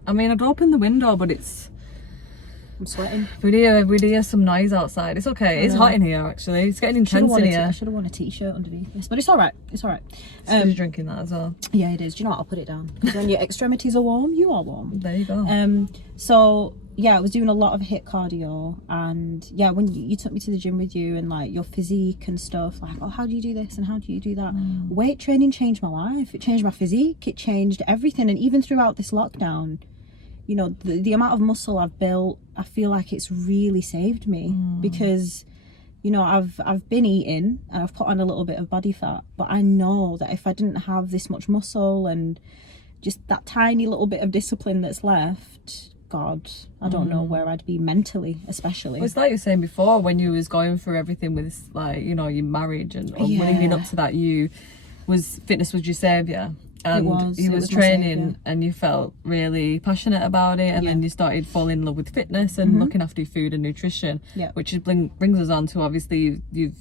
I mean, I'd open the window, but I'm sweating. We hear some noise outside. It's okay. It's hot in here, actually. It's getting intense in here. I should have worn a t-shirt underneath this, but it's all right. It's all right. You're drinking that as well. Yeah, it is. Do you know what? I'll put it down, because when your extremities are warm, you are warm. There you go. So yeah, I was doing a lot of HIIT cardio, and yeah, when you took me to the gym with you, and like your physique and stuff, like, oh, how do you do this and how do you do that? Weight training changed my life. It changed my physique. It changed everything, and even throughout this lockdown, you know, the amount of muscle I've built, I feel like it's really saved me, because, you know, I've been eating and I've put on a little bit of body fat, but I know that if I didn't have this much muscle and just that tiny little bit of discipline that's left, God, I don't know where I'd be mentally, especially. Well, it's like you were saying before, when you was going through everything with, like, you know, your marriage and leading up to that, fitness was your saviour. and It you was was my training saviour. and you felt really passionate about it, and Yeah. then you started falling in love with fitness and looking after your food and nutrition, Yeah. which is brings us on to, obviously, you've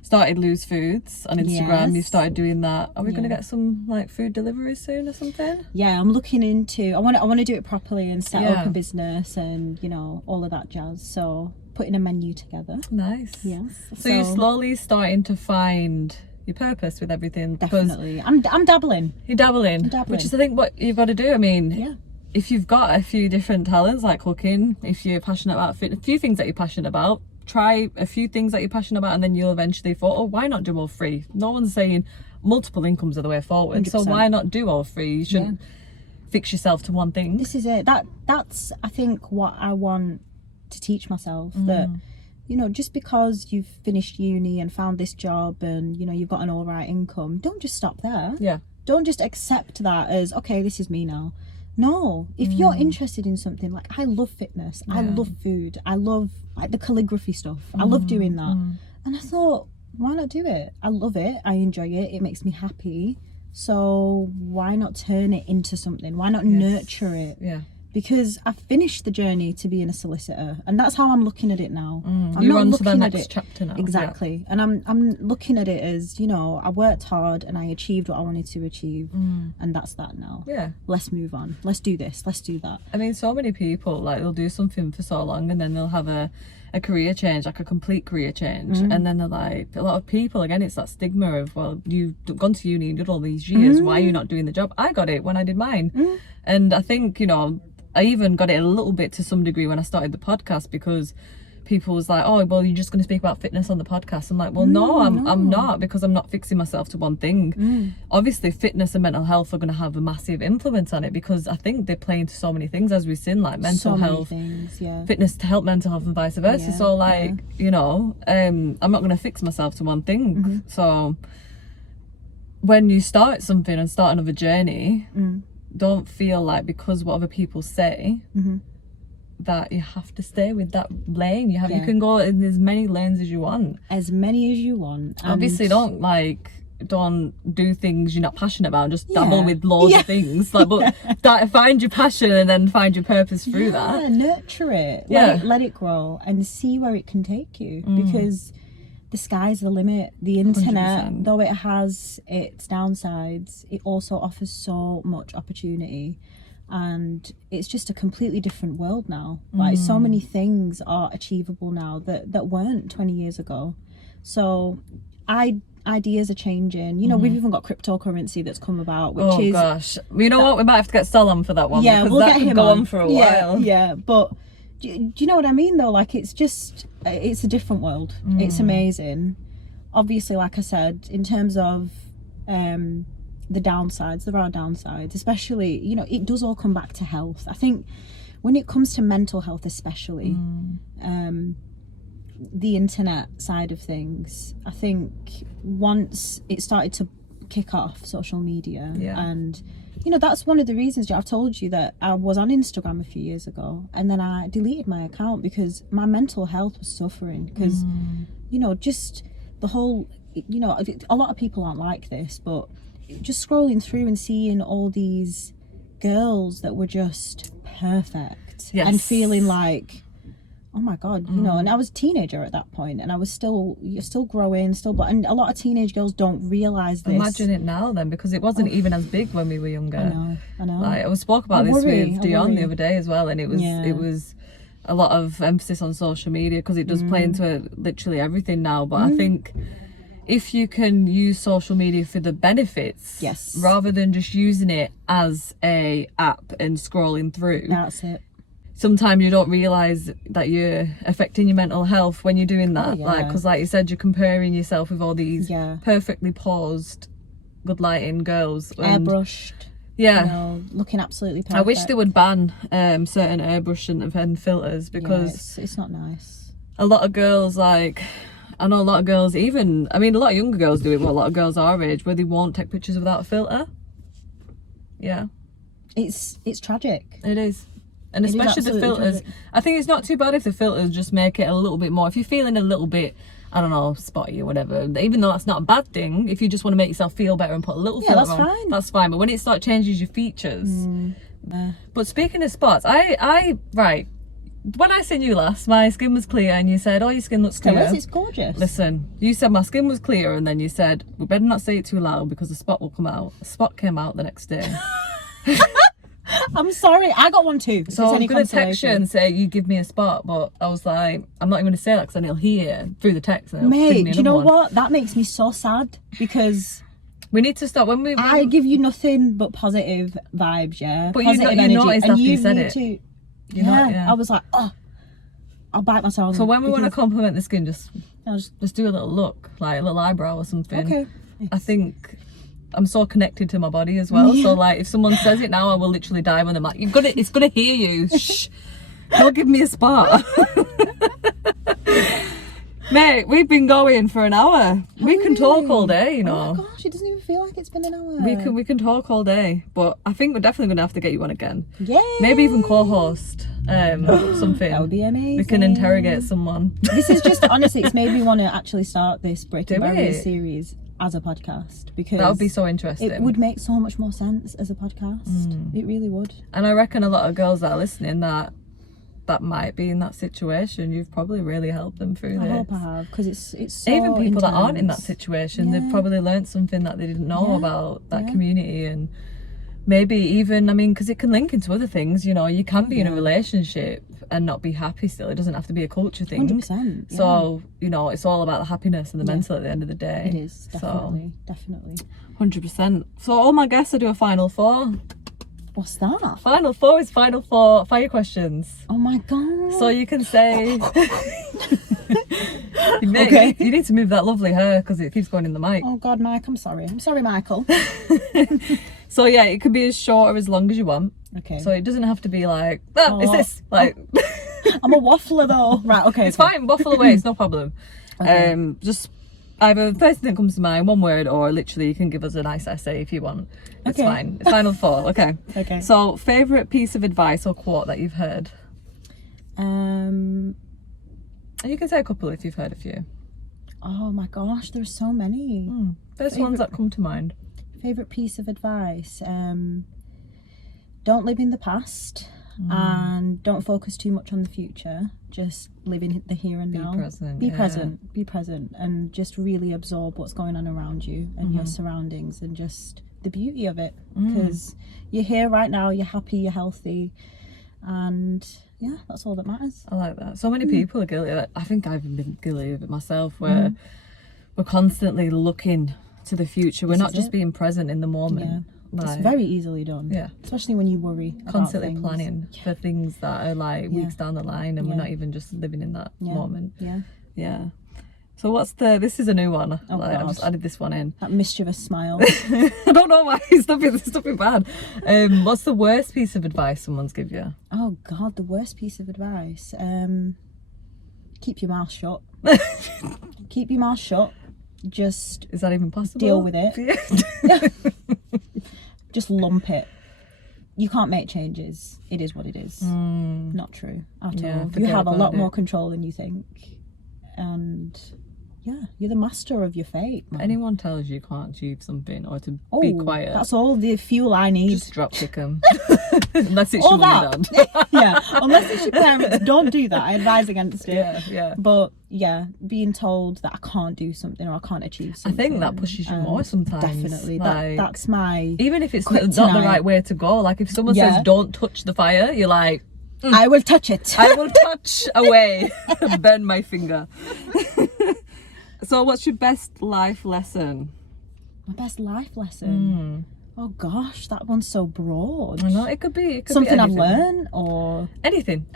started Loose Foods on Instagram. Yes. You've started doing that. Are we going to Yeah. get some like food deliveries soon or something? Yeah, I'm looking into. I want to do it properly and set up Yeah. a business and all of that jazz. So putting a menu together. Nice. Yes. So you're slowly starting to find your purpose with everything. because Definitely. I'm dabbling. You're dabbling, dabbling. which is, I think, what you've got to do. I mean, Yeah. if you've got a few different talents like cooking, if you're passionate about fitness, a few things that you're passionate about, try a few things that you're passionate about, and then you'll eventually thought, oh, why not do all three? No one's saying multiple incomes are the way forward, 100%. so why not do all three? You shouldn't fix yourself to one thing. This is it. That's I think what I want to teach myself, that just because you've finished uni and found this job and you've got an all right income, don't just stop there. Yeah. Don't just accept that as, okay, this is me now. No, if you're interested in something, like I love fitness, I love food, I love like the calligraphy stuff, I love doing that. And I thought, why not do it? I love it, I enjoy it, it makes me happy. So why not turn it into something? Why not nurture it? Yeah. Because I've finished the journey to being a solicitor, and that's how I'm looking at it now. I'm You're not on to the looking at next it chapter now. exactly, and I'm looking at it as I worked hard and I achieved what I wanted to achieve, and that's that now. Yeah. Let's move on. Let's do this. Let's do that. I mean, so many people, like, they'll do something for so long and then they'll have a career change, like a complete career change, and then they're like, a lot of people, again, it's that stigma of, well, you've gone to uni and did all these years, why are you not doing the job? I got it when I did mine. And I think, I even got it a little bit to some degree when I started the podcast, because people was like, oh, well, you're just going to speak about fitness on the podcast. I'm like, well, no, I'm not, because I'm not fixing myself to one thing. Obviously, fitness and mental health are going to have a massive influence on it, because I think they play into so many things, as we've seen, like mental health, things, fitness to help mental health and vice versa. Yeah, so like, I'm not going to fix myself to one thing. So when you start something and start another journey, don't feel like, because what other people say, that you have to stay with that lane. You can go in as many lanes as you want. As many as you want. Obviously, don't do things you're not passionate about. Just dabble with loads of things. Like, but find your passion and then find your purpose through that. Nurture it. Yeah. Let it grow and see where it can take you. Because the sky's the limit. The internet, 100%. though it has its downsides, it also offers so much opportunity. And it's just a completely different world now. Like, so many things are achievable now that weren't 20 years ago. So ideas are changing. We've even got cryptocurrency that's come about, which is... Oh gosh. You know what? We might have to get Sal on for that one. Yeah, because we'll that get could him go on on for a while. Yeah, but do you know what I mean, though? Like, it's a different world. It's amazing. Obviously, like I said, in terms of the downsides, there are downsides, especially, it does all come back to health. I think when it comes to mental health, especially, the internet side of things, I think once it started to kick off, social media, and that's one of the reasons I've told you that I was on Instagram a few years ago, and then I deleted my account because my mental health was suffering, because just the whole, a lot of people aren't like this, but just scrolling through and seeing all these girls that were just perfect, and feeling like, oh my god, and I was a teenager at that point, and I was still growing, and a lot of teenage girls don't realize this. Imagine it now then, because it wasn't even as big when we were younger. I know. Like, I spoke about this with Dion the other day as well, and it was a lot of emphasis on social media, because it does play into literally everything now. But I think if you can use social media for the benefits, rather than just using it as a app and scrolling through, that's it. Sometimes you don't realise that you're affecting your mental health when you're doing that. Because like you said, you're comparing yourself with all these perfectly posed, good lighting girls, and airbrushed, looking absolutely perfect. I wish they would ban certain airbrush and filters, because it's not nice. A lot of girls, I know a lot of girls, a lot of younger girls do it, but a lot of girls our age, where they won't take pictures without a filter. It's tragic. It is. And especially the filters. Tragic. I think it's not too bad if the filters just make it a little bit more. If you're feeling a little bit I don't know, spotty or whatever. Even though that's not a bad thing, if you just want to make yourself feel better and put a little filter on, that's fine. But when it starts changes your features. But speaking of spots, I when I seen you last, my skin was clear, and you said, "Oh, your skin looks clear." It's gorgeous. Listen, you said my skin was clear, and then you said, "We better not say it too loud because the spot will come out." A spot came out the next day. I'm sorry, I got one too. So I'm going to text you and say, you give me a spot, but I was like, I'm not even going to say that because then he'll hear through the text. And Mate, do you know what? That makes me so sad because we need to stop I give you nothing but positive vibes, yeah? But positive you noticed after you said it. I was like, oh, I'll bite myself. So when we want to compliment the skin, just do a little look, like a little eyebrow or something. Okay. I think I'm so connected to my body as well. So like if someone says it now, I will literally dive on them. Like it's gonna hear you. Shh. Don't give me a spot. Mate, we've been going for an hour. We can talk all day, you know. Oh my gosh, it doesn't even feel like it's been an hour. We can talk all day, but I think we're definitely gonna have to get you on again. Yeah. Maybe even co-host something. That would be amazing. We can interrogate someone. This is just honestly, it's made me want to actually start this Breaking Barriers series as a podcast because that would be so interesting. It would make so much more sense as a podcast. It really would. And I reckon a lot of girls that are listening that might be in that situation, you've probably really helped them through this. I hope I have, because it's so even people intense. that aren't in that situation, they've probably learned something that they didn't know about that community. And maybe even, I mean, because it can link into other things, you know, you can be in a relationship and not be happy still. It doesn't have to be a culture thing. 100%, so you know, it's all about the happiness and the mental at the end of the day. It is, definitely 100%. So all my guests, I do a final four. What's that? Final four is final four fire questions. Oh my god. So you can say you need to move that lovely hair because it keeps going in the mic. Oh god, Mike, I'm sorry, Michael. So yeah, it could be as short or as long as you want. Okay. So it doesn't have to be like, is this like I'm a waffler though. Right, okay. It's fine, waffle away, it's no problem. Okay. Just either first thing that comes to mind, one word, or literally you can give us a nice essay if you want. It's fine. It's final four. Okay. Okay. So favourite piece of advice or quote that you've heard? And you can say a couple if you've heard a few. Oh my gosh, there's so many. First ones that come to mind. Favourite piece of advice? Don't live in the past and don't focus too much on the future. Just live in the here and now. Be present and just really absorb what's going on around you and your surroundings and just the beauty of it, because you're here right now, you're happy, you're healthy, and yeah, that's all that matters. I like that. So many people are guilty. I think I've been guilty of it myself, where we're constantly looking to the future. We're not just being present in the moment. It's very easily done. Yeah. Especially when you worry constantly about planning for things that are like weeks down the line, and we're not even just living in that moment. Yeah. So this is a new one. I just added this one in. That mischievous smile. I don't know why. Stop it bad. What's the worst piece of advice someone's give you? Oh God, the worst piece of advice. Keep your mouth shut. Keep your mouth shut. Just is that even possible? Deal with it. Just lump it. You can't make changes. It is what it is. Not true at all. You have a lot more control than you think, and you're the master of your fate. If anyone tells you can't achieve something or to be quiet, that's all the fuel I need. Just drop kick them. Unless it's your mum and dad. Unless it's your parents, don't do that. I advise against it. Yeah. But being told that I can't do something or I can't achieve something, I think that pushes you more sometimes. Definitely. That's my even if it's not the right way to go. Like if someone says don't touch the fire, you're like, I will touch it. I will touch away and burn my finger. So what's your best life lesson? My best life lesson? Oh gosh, that one's so broad. I know, it could be something I've learned, or anything,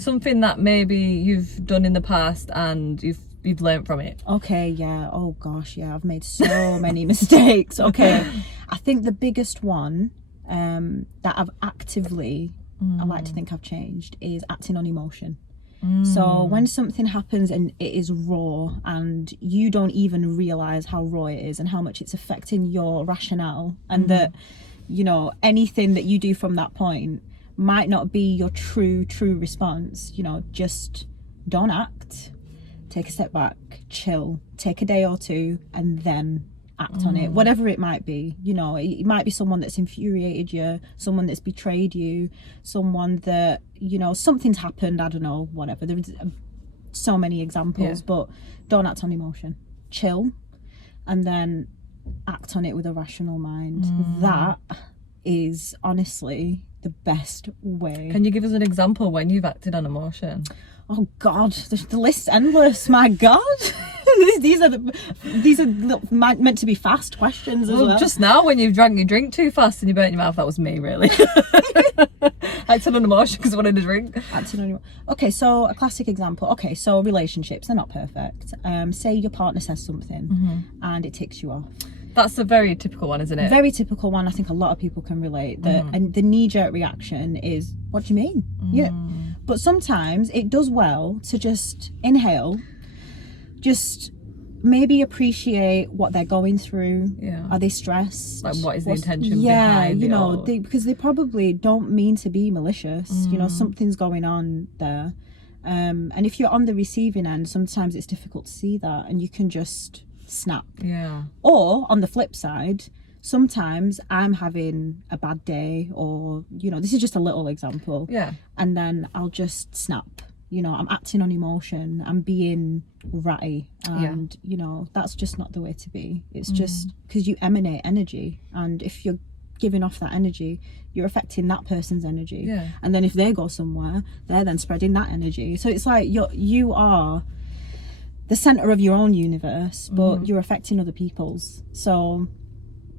something that maybe you've done in the past and you've learned from it. Okay, yeah. Oh gosh, yeah, I've made so many mistakes. Okay, I think the biggest one that I've actively, I like to think I've changed, is acting on emotion. So when something happens and it is raw and you don't even realize how raw it is and how much it's affecting your rationale, and that, you know, anything that you do from that point might not be your true response, you know, just don't act. take a step back, chill, take a day or two, and then act on it, whatever it might be. You know, it might be someone that's infuriated you, someone that's betrayed you, someone that, you know, something's happened, I don't know, whatever. There's so many examples, but don't act on emotion. Chill, and then act on it with a rational mind. That is honestly the best way. Can you give us an example when you've acted on emotion? Oh God, the list's endless. My God, these are meant to be fast questions as well. Just now when you've drank your drink too fast and you burnt your mouth, that was me, really. Acted on emotion because I wanted to drink. Okay, so a classic example. Okay, so relationships, they're not perfect. Say your partner says something and it ticks you off. That's a very typical one, isn't it? Very typical one. I think a lot of people can relate. And the knee-jerk reaction is, what do you mean? Yeah. But sometimes it does well to just inhale, just maybe appreciate what they're going through. Yeah. Are they stressed? Like, what is the intention behind it? You know, because they probably don't mean to be malicious. You know, something's going on there. And if you're on the receiving end, sometimes it's difficult to see that, and you can just snap. Yeah. Or on the flip side, sometimes I'm having a bad day, or, you know, this is just a little example. Yeah. And then I'll just snap. You know, I'm acting on emotion. I'm being ratty. And, you know, that's just not the way to be. It's just because you emanate energy. And if you're giving off that energy, you're affecting that person's energy. Yeah. And then if they go somewhere, they're then spreading that energy. So it's like you are the center of your own universe, but you're affecting other people's. So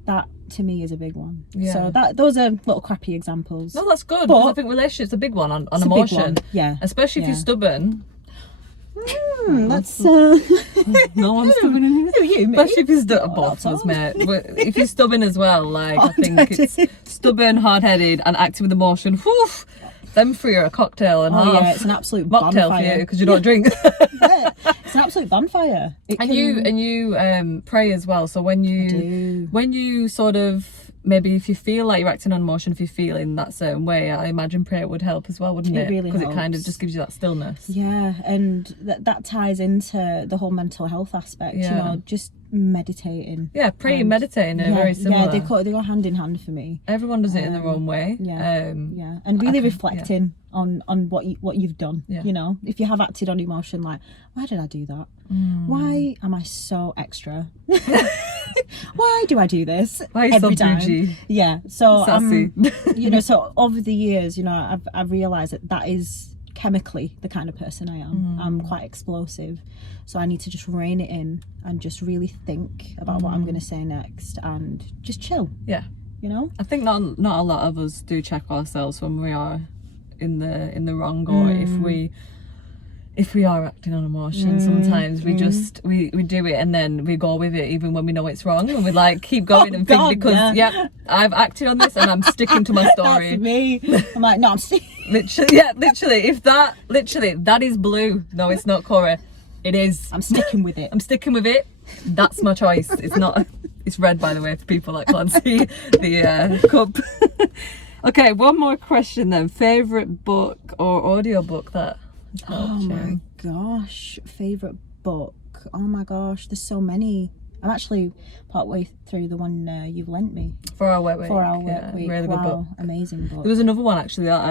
that to me is a big one. So those are little crappy examples. No, that's good, because I think relationships are a big one on emotion. Yeah, especially if you're stubborn. That's no one's stubborn in here. you, me? Especially if you're stubborn, both of us, mate. If you're stubborn as well, like, I think it's stubborn, hard-headed, and acting with emotion. Whew, them three are a cocktail and half. Yeah, it's an absolute mocktail bonfire for you because you don't drink. It's an absolute bonfire. You pray as well. So when you sort of, maybe if you feel like you're acting on emotion, if you're feeling that certain way, I imagine prayer would help as well, wouldn't it? It really helps. Because it kind of just gives you that stillness. Yeah, and that ties into the whole mental health aspect. You know, just meditating. Yeah, praying and meditating are very similar. Yeah, they go hand in hand for me. Everyone does it in their own way. And really reflecting on what you've done. You know, if you have acted on emotion, like, why did I do that? Why am I so extra? Why do I do this Why are you every so time? bougie? Yeah, so Sassy. you know, so over the years, you know, I've realised that is chemically the kind of person I am. I'm quite explosive, so I need to just rein it in and just really think about what I'm going to say next and just chill. Yeah, you know, I think not a lot of us do check ourselves when we are in the wrong, or if we are acting on emotion. Sometimes we just we do it and then we go with it even when we know it's wrong, and we like keep going and think, because I've acted on this and I'm sticking to my story. That's me. I'm like, no, I'm sticking. literally if that is blue, no, it's not, Cora, it is, I'm sticking with it. I'm sticking with it. That's my choice. It's not, it's red, by the way, for people that can't see the cup. Okay, one more question then. Favorite book or audio book that helped you? My gosh, favorite book. Oh my gosh, there's so many. I'm actually partway through the one you've lent me. 4 Hour Work Week. 4 Hour Work Week. Really good book. Amazing book. There was another one actually that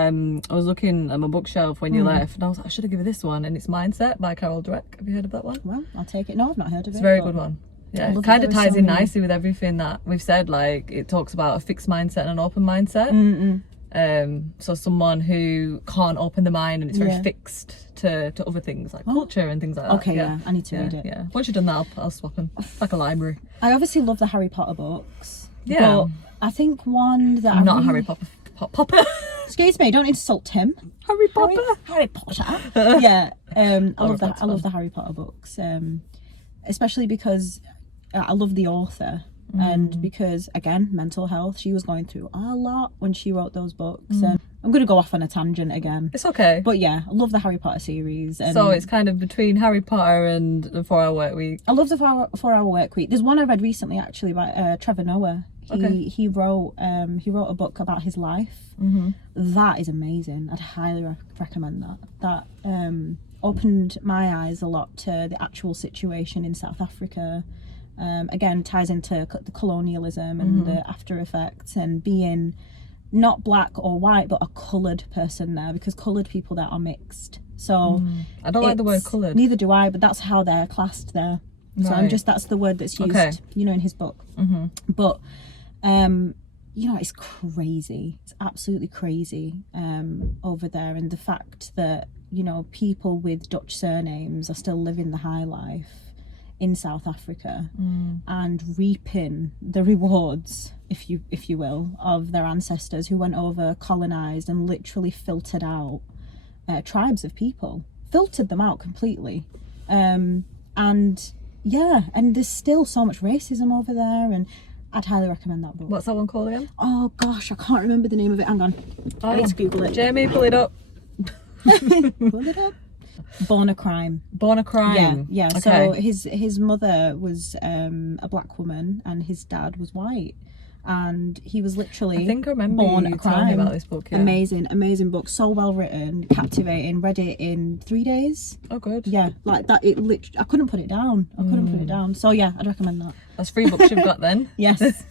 I was looking at my bookshelf when you left, and I was like, I should have given this one, and it's Mindset by Carol Dweck. Have you heard of that one? Well, I'll take it. No, I've not heard of it. It's a very good one. Yeah, it kind of ties in nicely with everything that we've said. Like, it talks about a fixed mindset and an open mindset. So someone who can't open the mind and it's very fixed to other things like culture and things like that. Okay, I need to read it. Yeah, once you've done that, I'll swap them. It's like a library. I obviously love the Harry Potter books. Yeah. But I think one that I'm not a Harry Potter. Excuse me, don't insult him. Harry Potter. Harry Potter. Yeah. I love the Harry Potter books. Especially because I love the author. And because, again, mental health, she was going through a lot when she wrote those books. And I'm going to go off on a tangent again. It's okay. But yeah, I love the Harry Potter series. And so it's kind of between Harry Potter and the 4 Hour Work Week. I love the 4 Hour Work Week. There's one I read recently, actually, by Trevor Noah. He wrote a book about his life. That is amazing. I'd highly recommend that. opened my eyes a lot to the actual situation in South Africa. Again, ties into the colonialism and the after effects, and being not black or white but a coloured person there, because coloured people there are mixed. So I don't like the word coloured. Neither do I, but that's how they're classed there. So that's the word that's used, you know, in his book. But you know, it's crazy. It's absolutely crazy over there, and the fact that, you know, people with Dutch surnames are still living the high life in South Africa and reaping the rewards, if you will, of their ancestors who went over, colonized, and literally filtered out tribes of people, filtered them out completely. And there's still so much racism over there, and I'd highly recommend that book. What's that one called again? Oh gosh, I can't remember the name of it. Hang on, I need to Google it. Jamie, pull it up. Pull it up. Born a Crime. Born a Crime. Yeah. Okay. So his mother was a black woman and his dad was white, and he was literally I think I remember born you a telling me crime. about this book. Yeah. Amazing book. So well written, captivating. Read it in 3 days. Oh, good. Yeah, like that. It literally, I couldn't put it down. So yeah, I'd recommend that. That's 3 books you've got then. Yes.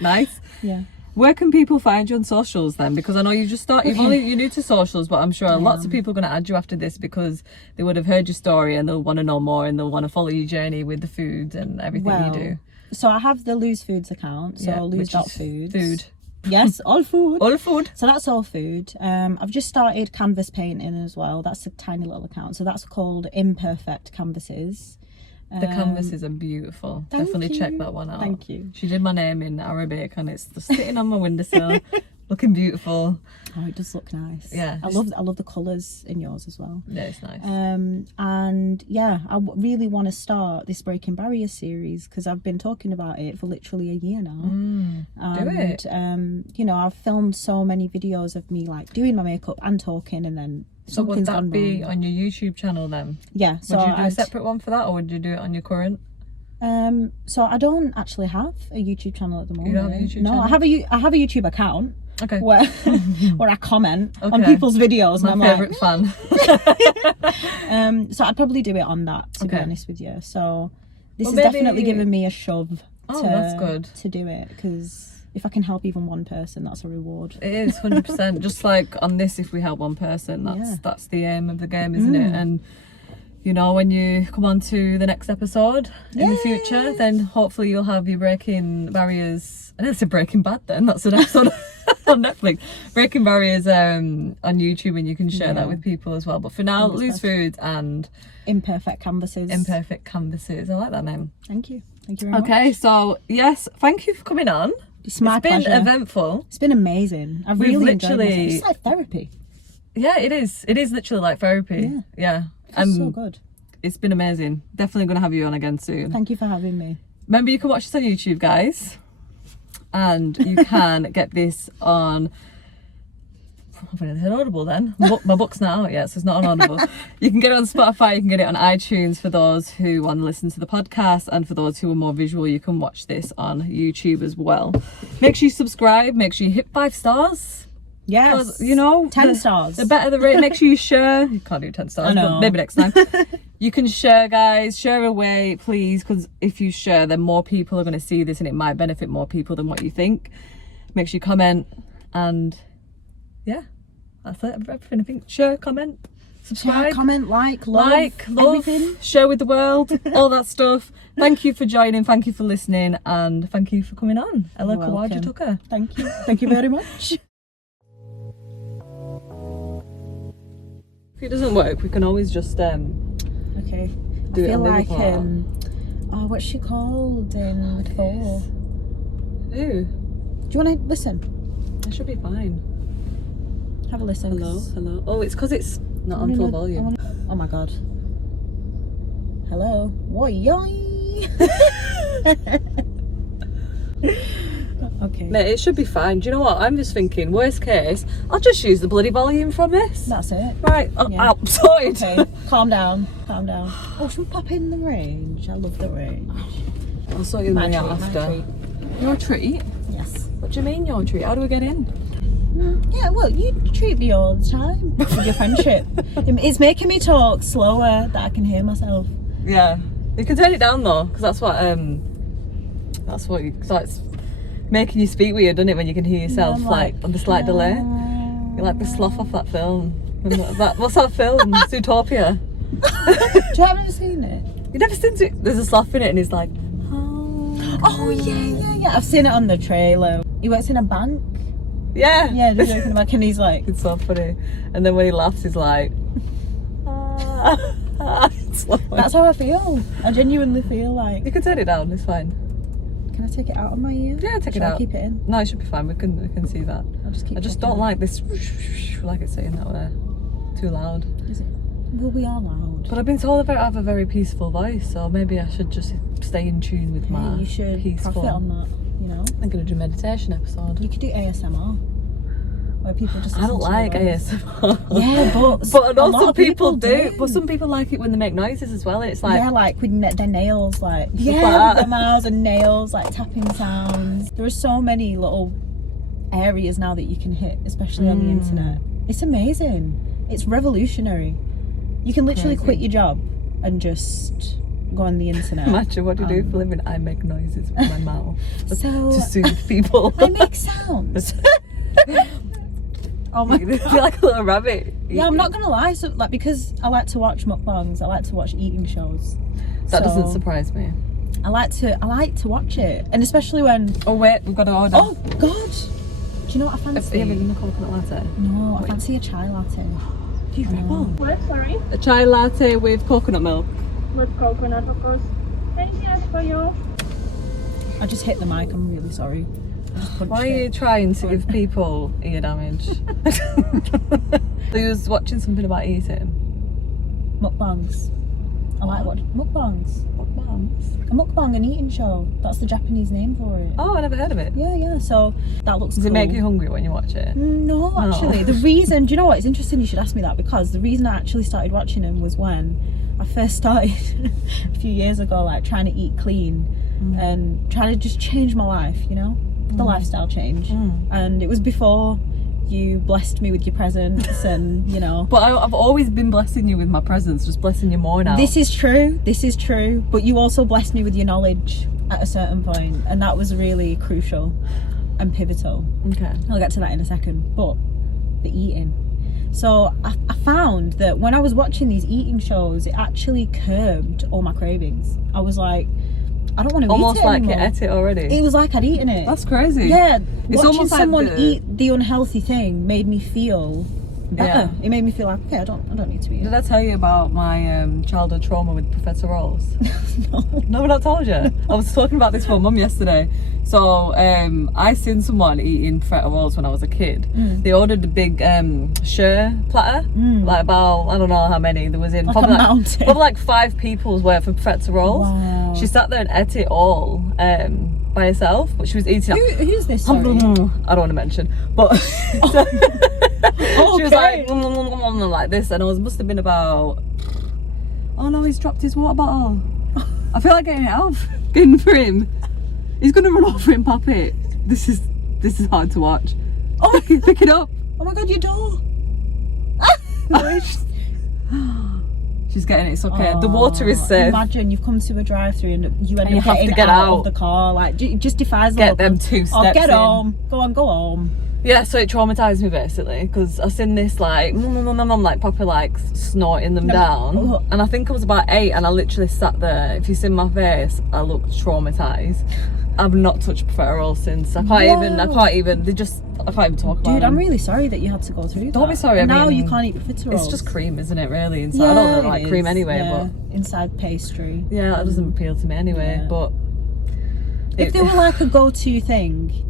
Nice. Yeah. Where can people find you on socials then? Because I know you just started, you're new to socials, but I'm sure lots of people are going to add you after this because they would have heard your story and they'll want to know more and they'll want to follow your journey with the food and everything you do. So I have the Lose Foods account, so lose.foods. Food. Yes, all food. All food. So that's all food. I've just started canvas painting as well. That's a tiny little account. So that's called Imperfect Canvases. The canvases are beautiful. Definitely check that one out. Thank you. She did my name in Arabic and it's just sitting on my windowsill, looking beautiful. Oh, it does look nice. Yeah. I love the colours in yours as well. Yeah, it's nice. And yeah, I really want to start this Breaking Barriers series because I've been talking about it for literally a year now. Do it. You know, I've filmed so many videos of me like doing my makeup and talking, and then So would that be wrong. on your YouTube channel then? Yeah. So would you do a separate one for that, or would you do it on your current? So I don't actually have a YouTube channel at the moment. You don't have a YouTube no, channel? I have a YouTube account. Okay. Where I comment on people's videos, and My I'm favourite fan. so I'd probably do it on that, to be honest with you. So this is definitely giving me a shove that's good. to do it, because if I can help even one person, that's a reward. It is 100%. Just like on this, if we help one person, that's the aim of the game, isn't it? And you know, when you come on to the next episode in the future, then hopefully you'll have your Breaking Barriers. I know it's a Breaking Bad then. That's an episode on Netflix. Breaking Barriers on YouTube, and you can share that with people as well. But for now, Lose Foods and Imperfect Canvases. Imperfect Canvases. I like that name. Thank you. Thank you very much. Okay, so yes, thank you for coming on. It's my been pleasure. Eventful. It's been amazing. I've really enjoyed myself. It's like therapy. Yeah, it is. It is literally like therapy. Yeah. It's so good. It's been amazing. Definitely going to have you on again soon. Thank you for having me. Remember, you can watch this on YouTube, guys. And you can get this on... I think it's Audible then. My book's not out yet, so it's not on Audible. You can get it on Spotify, you can get it on iTunes for those who want to listen to the podcast, and for those who are more visual, you can watch this on YouTube as well. Make sure you subscribe, make sure you hit 5 stars. Yes. You know, 10 stars. The better the rate. Make sure you share. You can't do 10 stars, but maybe next time. You can share, guys. Share away, please, because if you share, then more people are going to see this and it might benefit more people than what you think. Make sure you comment, and yeah, that's it. Everything. I think share, comment, subscribe, share, comment, love, everything. Share with the world, all that stuff. Thank you for joining. Thank you for listening, and thank you for coming on, Ella Khawaja Tucker. Thank you. Thank you very much. If it doesn't work, we can always just okay. do I feel it like what's she called in Thor? Who? Do you want to listen? I should be fine. Have a listen. Hello. Oh, it's because it's not on full volume. Oh my god. Hello. Woi. Okay. Mate, it should be fine. Do you know what? I'm just thinking, worst case, I'll just use the bloody volume from this. That's it. Right, out, sorted. Okay, calm down. Oh, should we pop in the range? I love the range. I'll sort you the money out after. Your treat? Yes. What do you mean your treat? How do we get in? Yeah, well, you treat me all the time with your friendship. It's making me talk slower that I can hear myself. Yeah, you can turn it down though, because that's what it's making you speak weird, doesn't it? When you can hear yourself like on the slight delay. You're like the sloth off that film. What's that film? Zootopia. Do you have ever seen it? You never seen it? There's a sloth in it, and he's like, oh yeah. I've seen it on the trailer. He works in a bank. Yeah. Yeah, just working in a bank, and he's like, it's so funny. And then when he laughs, he's like, it's so funny. That's how I feel. I genuinely feel like. You can turn it down. It's fine. Can I take it out of my ear? Yeah, take it Should out. I keep it in? No, it should be fine. We can see that. I'll just keep. I just don't like this, like it's saying that way. Too loud. Is it? Well, we are loud. But I've been told I have a very peaceful voice, so maybe I should just stay in tune with my you should peaceful. profit on that. You know. I'm gonna do a meditation episode. You could do ASMR, where people just. I don't like ASMR. Yeah, but a also lot of people do. But some people like it when they make noises as well. It's like yeah, like with their nails, like like with that. their mouths and nails, like tapping sounds. There are so many little areas now that you can hit, especially on the internet. It's amazing. It's revolutionary. You can literally quit your job and just go on the internet. Imagine what you do for a living. I make noises with my mouth So to soothe people. I make sounds. Oh my You're like a little rabbit. Yeah, I'm not gonna lie. So like, because I like to watch mukbangs, I like to watch eating shows. That doesn't surprise me. I like to watch it, and especially when. Oh wait, we've got to order. Oh God! Do you know what I fancy? Are you having a coconut latte? No, I fancy a chai latte. You rebel. What, sorry? A chai latte with coconut milk. With coconut, of course. Anything else for you? I just hit the mic. I'm really sorry. I just punched Why are you it. trying to give people ear damage? So you was watching something about eating. Mukbangs. I like watching mukbangs. Mukbangs? A mukbang, an eating show. That's the Japanese name for it. Oh, I never heard of it. Yeah. So that looks. Does cool. it make you hungry when you watch it? No, actually. The reason, do you know what? It's interesting you should ask me that, because the reason I actually started watching them was when I first started a few years ago, like trying to eat clean and trying to just change my life, you know? The lifestyle change. And it was before you blessed me with your presents and, you know. But I've always been blessing you with my presents, just blessing you more now. This is true. But you also blessed me with your knowledge at a certain point, and that was really crucial and pivotal. Okay. I'll get to that in a second. But the eating. So I found that when I was watching these eating shows, it actually curbed all my cravings. I was like, I don't want to eat it almost like anymore. you ate it already. It was like I'd eaten it. That's crazy. Yeah, It's watching almost like someone the- eat the unhealthy thing made me feel better. Yeah. It made me feel like, okay, I don't need to eat Did it. I tell you about my childhood trauma with Professor Rolls? No, I've not told you. I was talking about this with my mum yesterday. So I seen someone eating feta rolls when I was a kid. They ordered a big share platter, like about, I don't know how many there was in. Like probably a mountain. Probably like 5 people's worth of feta rolls. Wow. She sat there and ate it all by herself, but she was eating Who's this? Sorry. I don't want to mention, but she was like like this, and I must have been about. Oh no, he's dropped his water bottle. I feel like getting it off. Getting for him. He's gonna run over and pop it. This is hard to watch. Oh, pick it up. Oh my God, your door. She's getting it. It's okay. The water is safe. Imagine you've come to a drive-through and you end And you up have to getting get out out. of the car. Like, it just defies the Get look. them 2 steps Oh, get in. home. Go home. Yeah, so it traumatised me basically, because I seen this like like proper like snorting them down, and I think I was about 8, and I literally sat there. If you see my face, I looked traumatised. I've not touched feta rolls since. I can't even talk about Dude, them. I'm really sorry that you had to go through that. Don't be sorry, I Now mean, you can't eat feta rolls. It's just cream, isn't it? Really, inside. I don't really like it cream is, anyway, yeah. Inside pastry. but yeah, that doesn't appeal to me anyway. Yeah. But If there were like a go-to thing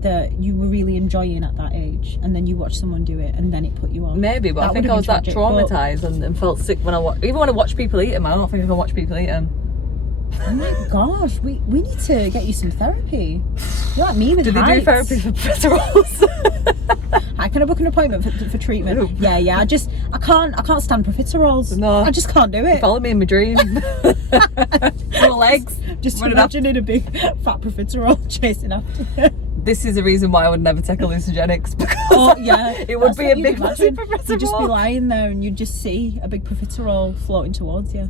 that you were really enjoying at that age, and then you watch someone do it, and then it put you on. maybe, but I think I was that traumatised and felt sick when even when I watch people eat them. I don't think I can watch people eat them. Oh my gosh, we need to get you some therapy. You're like me with Do they do heights. therapy for feta rolls? Hi, can I book an appointment for treatment? Nope. Yeah. I can't stand profiteroles. No. I just can't do it. Follow me in my dream. Little legs. Just Run it up. imagining a big fat profiterole chasing after. this is the reason why I would never take hallucinogenics, because Oh yeah, it would that's be what a you'd big imagine. massive profiterole. You'd just be lying there and you'd just see a big profiterole floating towards you.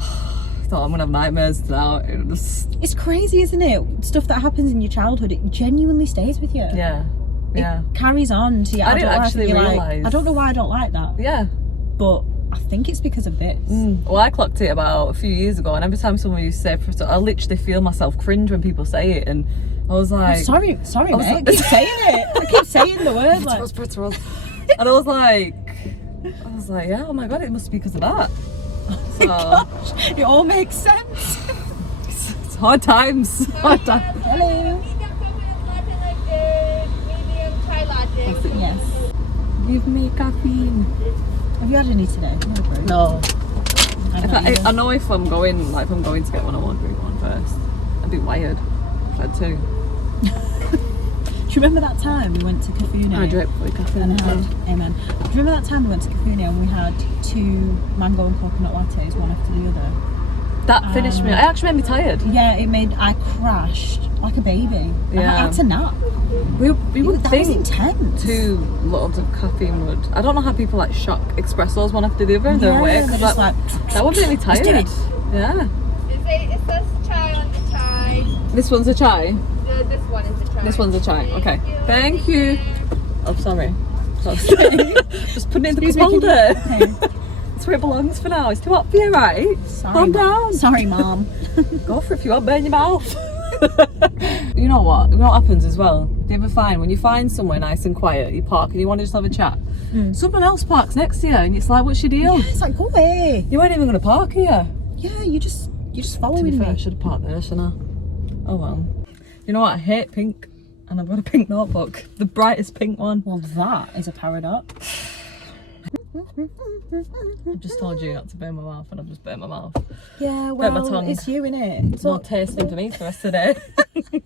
I thought I'm gonna have nightmares now. It was, It's crazy, isn't it? Stuff that happens in your childhood, it genuinely stays with you. yeah. It carries on to your I didn't adult life, actually and you're like, realise. I don't know why I don't like that, Yeah. but I think it's because of this. Well, I clocked it about a few years ago, and every time someone used to say profiterole, I literally feel myself cringe when people say it, and I was like, Sorry, was mate. like- I keep saying it. I keep saying the word. Like, profiterole. And I was like, yeah, oh my god, it must be because of that. So it all makes sense. it's hard times. Hard times. Hello. Medium chai latte. Yes. Give me caffeine. Have you had any today? No. I've not either. I know if I'm going to get one, I won't drink one first. I'd be wired. If I had two. Do you remember that time we went to Cafune? I drink fully caffeine. And had, amen. Do you remember that time we went to Cafune and we had 2 mango and coconut lattes, one after the other? That finished me. It actually made me tired. Yeah, I crashed like a baby. I Yeah. had to nap. We would That was think intense. 2 loads of caffeine would. I don't know how people like shock espressos one after the other and they're awake, they're because just that would make me tired. do it. Yeah. It says chai on the chai. This one's a chai. This one is the chai. This one's a chai. Okay. Thank you. Oh, sorry. Just putting it in the cup holder. Okay. That's where it belongs for now. It's too hot for you, right? Sorry, Calm Mom. down. Sorry, Mom. Go for it if you want, burn your mouth. You know what? You know what happens as well? Do you ever find when you find somewhere nice and quiet, you park and you want to just have a chat, someone else parks next to you and it's like, what's your deal? Yeah, it's like, go away. You weren't even going to park here. Yeah, you're just To be following fair, I me. should have parked there, shouldn't I? Oh well. You know what? I hate pink, and I've got a pink notebook. The brightest pink one. Well, that is a paradox. I've just told you not to burn my mouth, and I've just burnt my mouth. Yeah, Hurt my well, tongue. it's you, innit? It's no tasting for me for the rest of the day.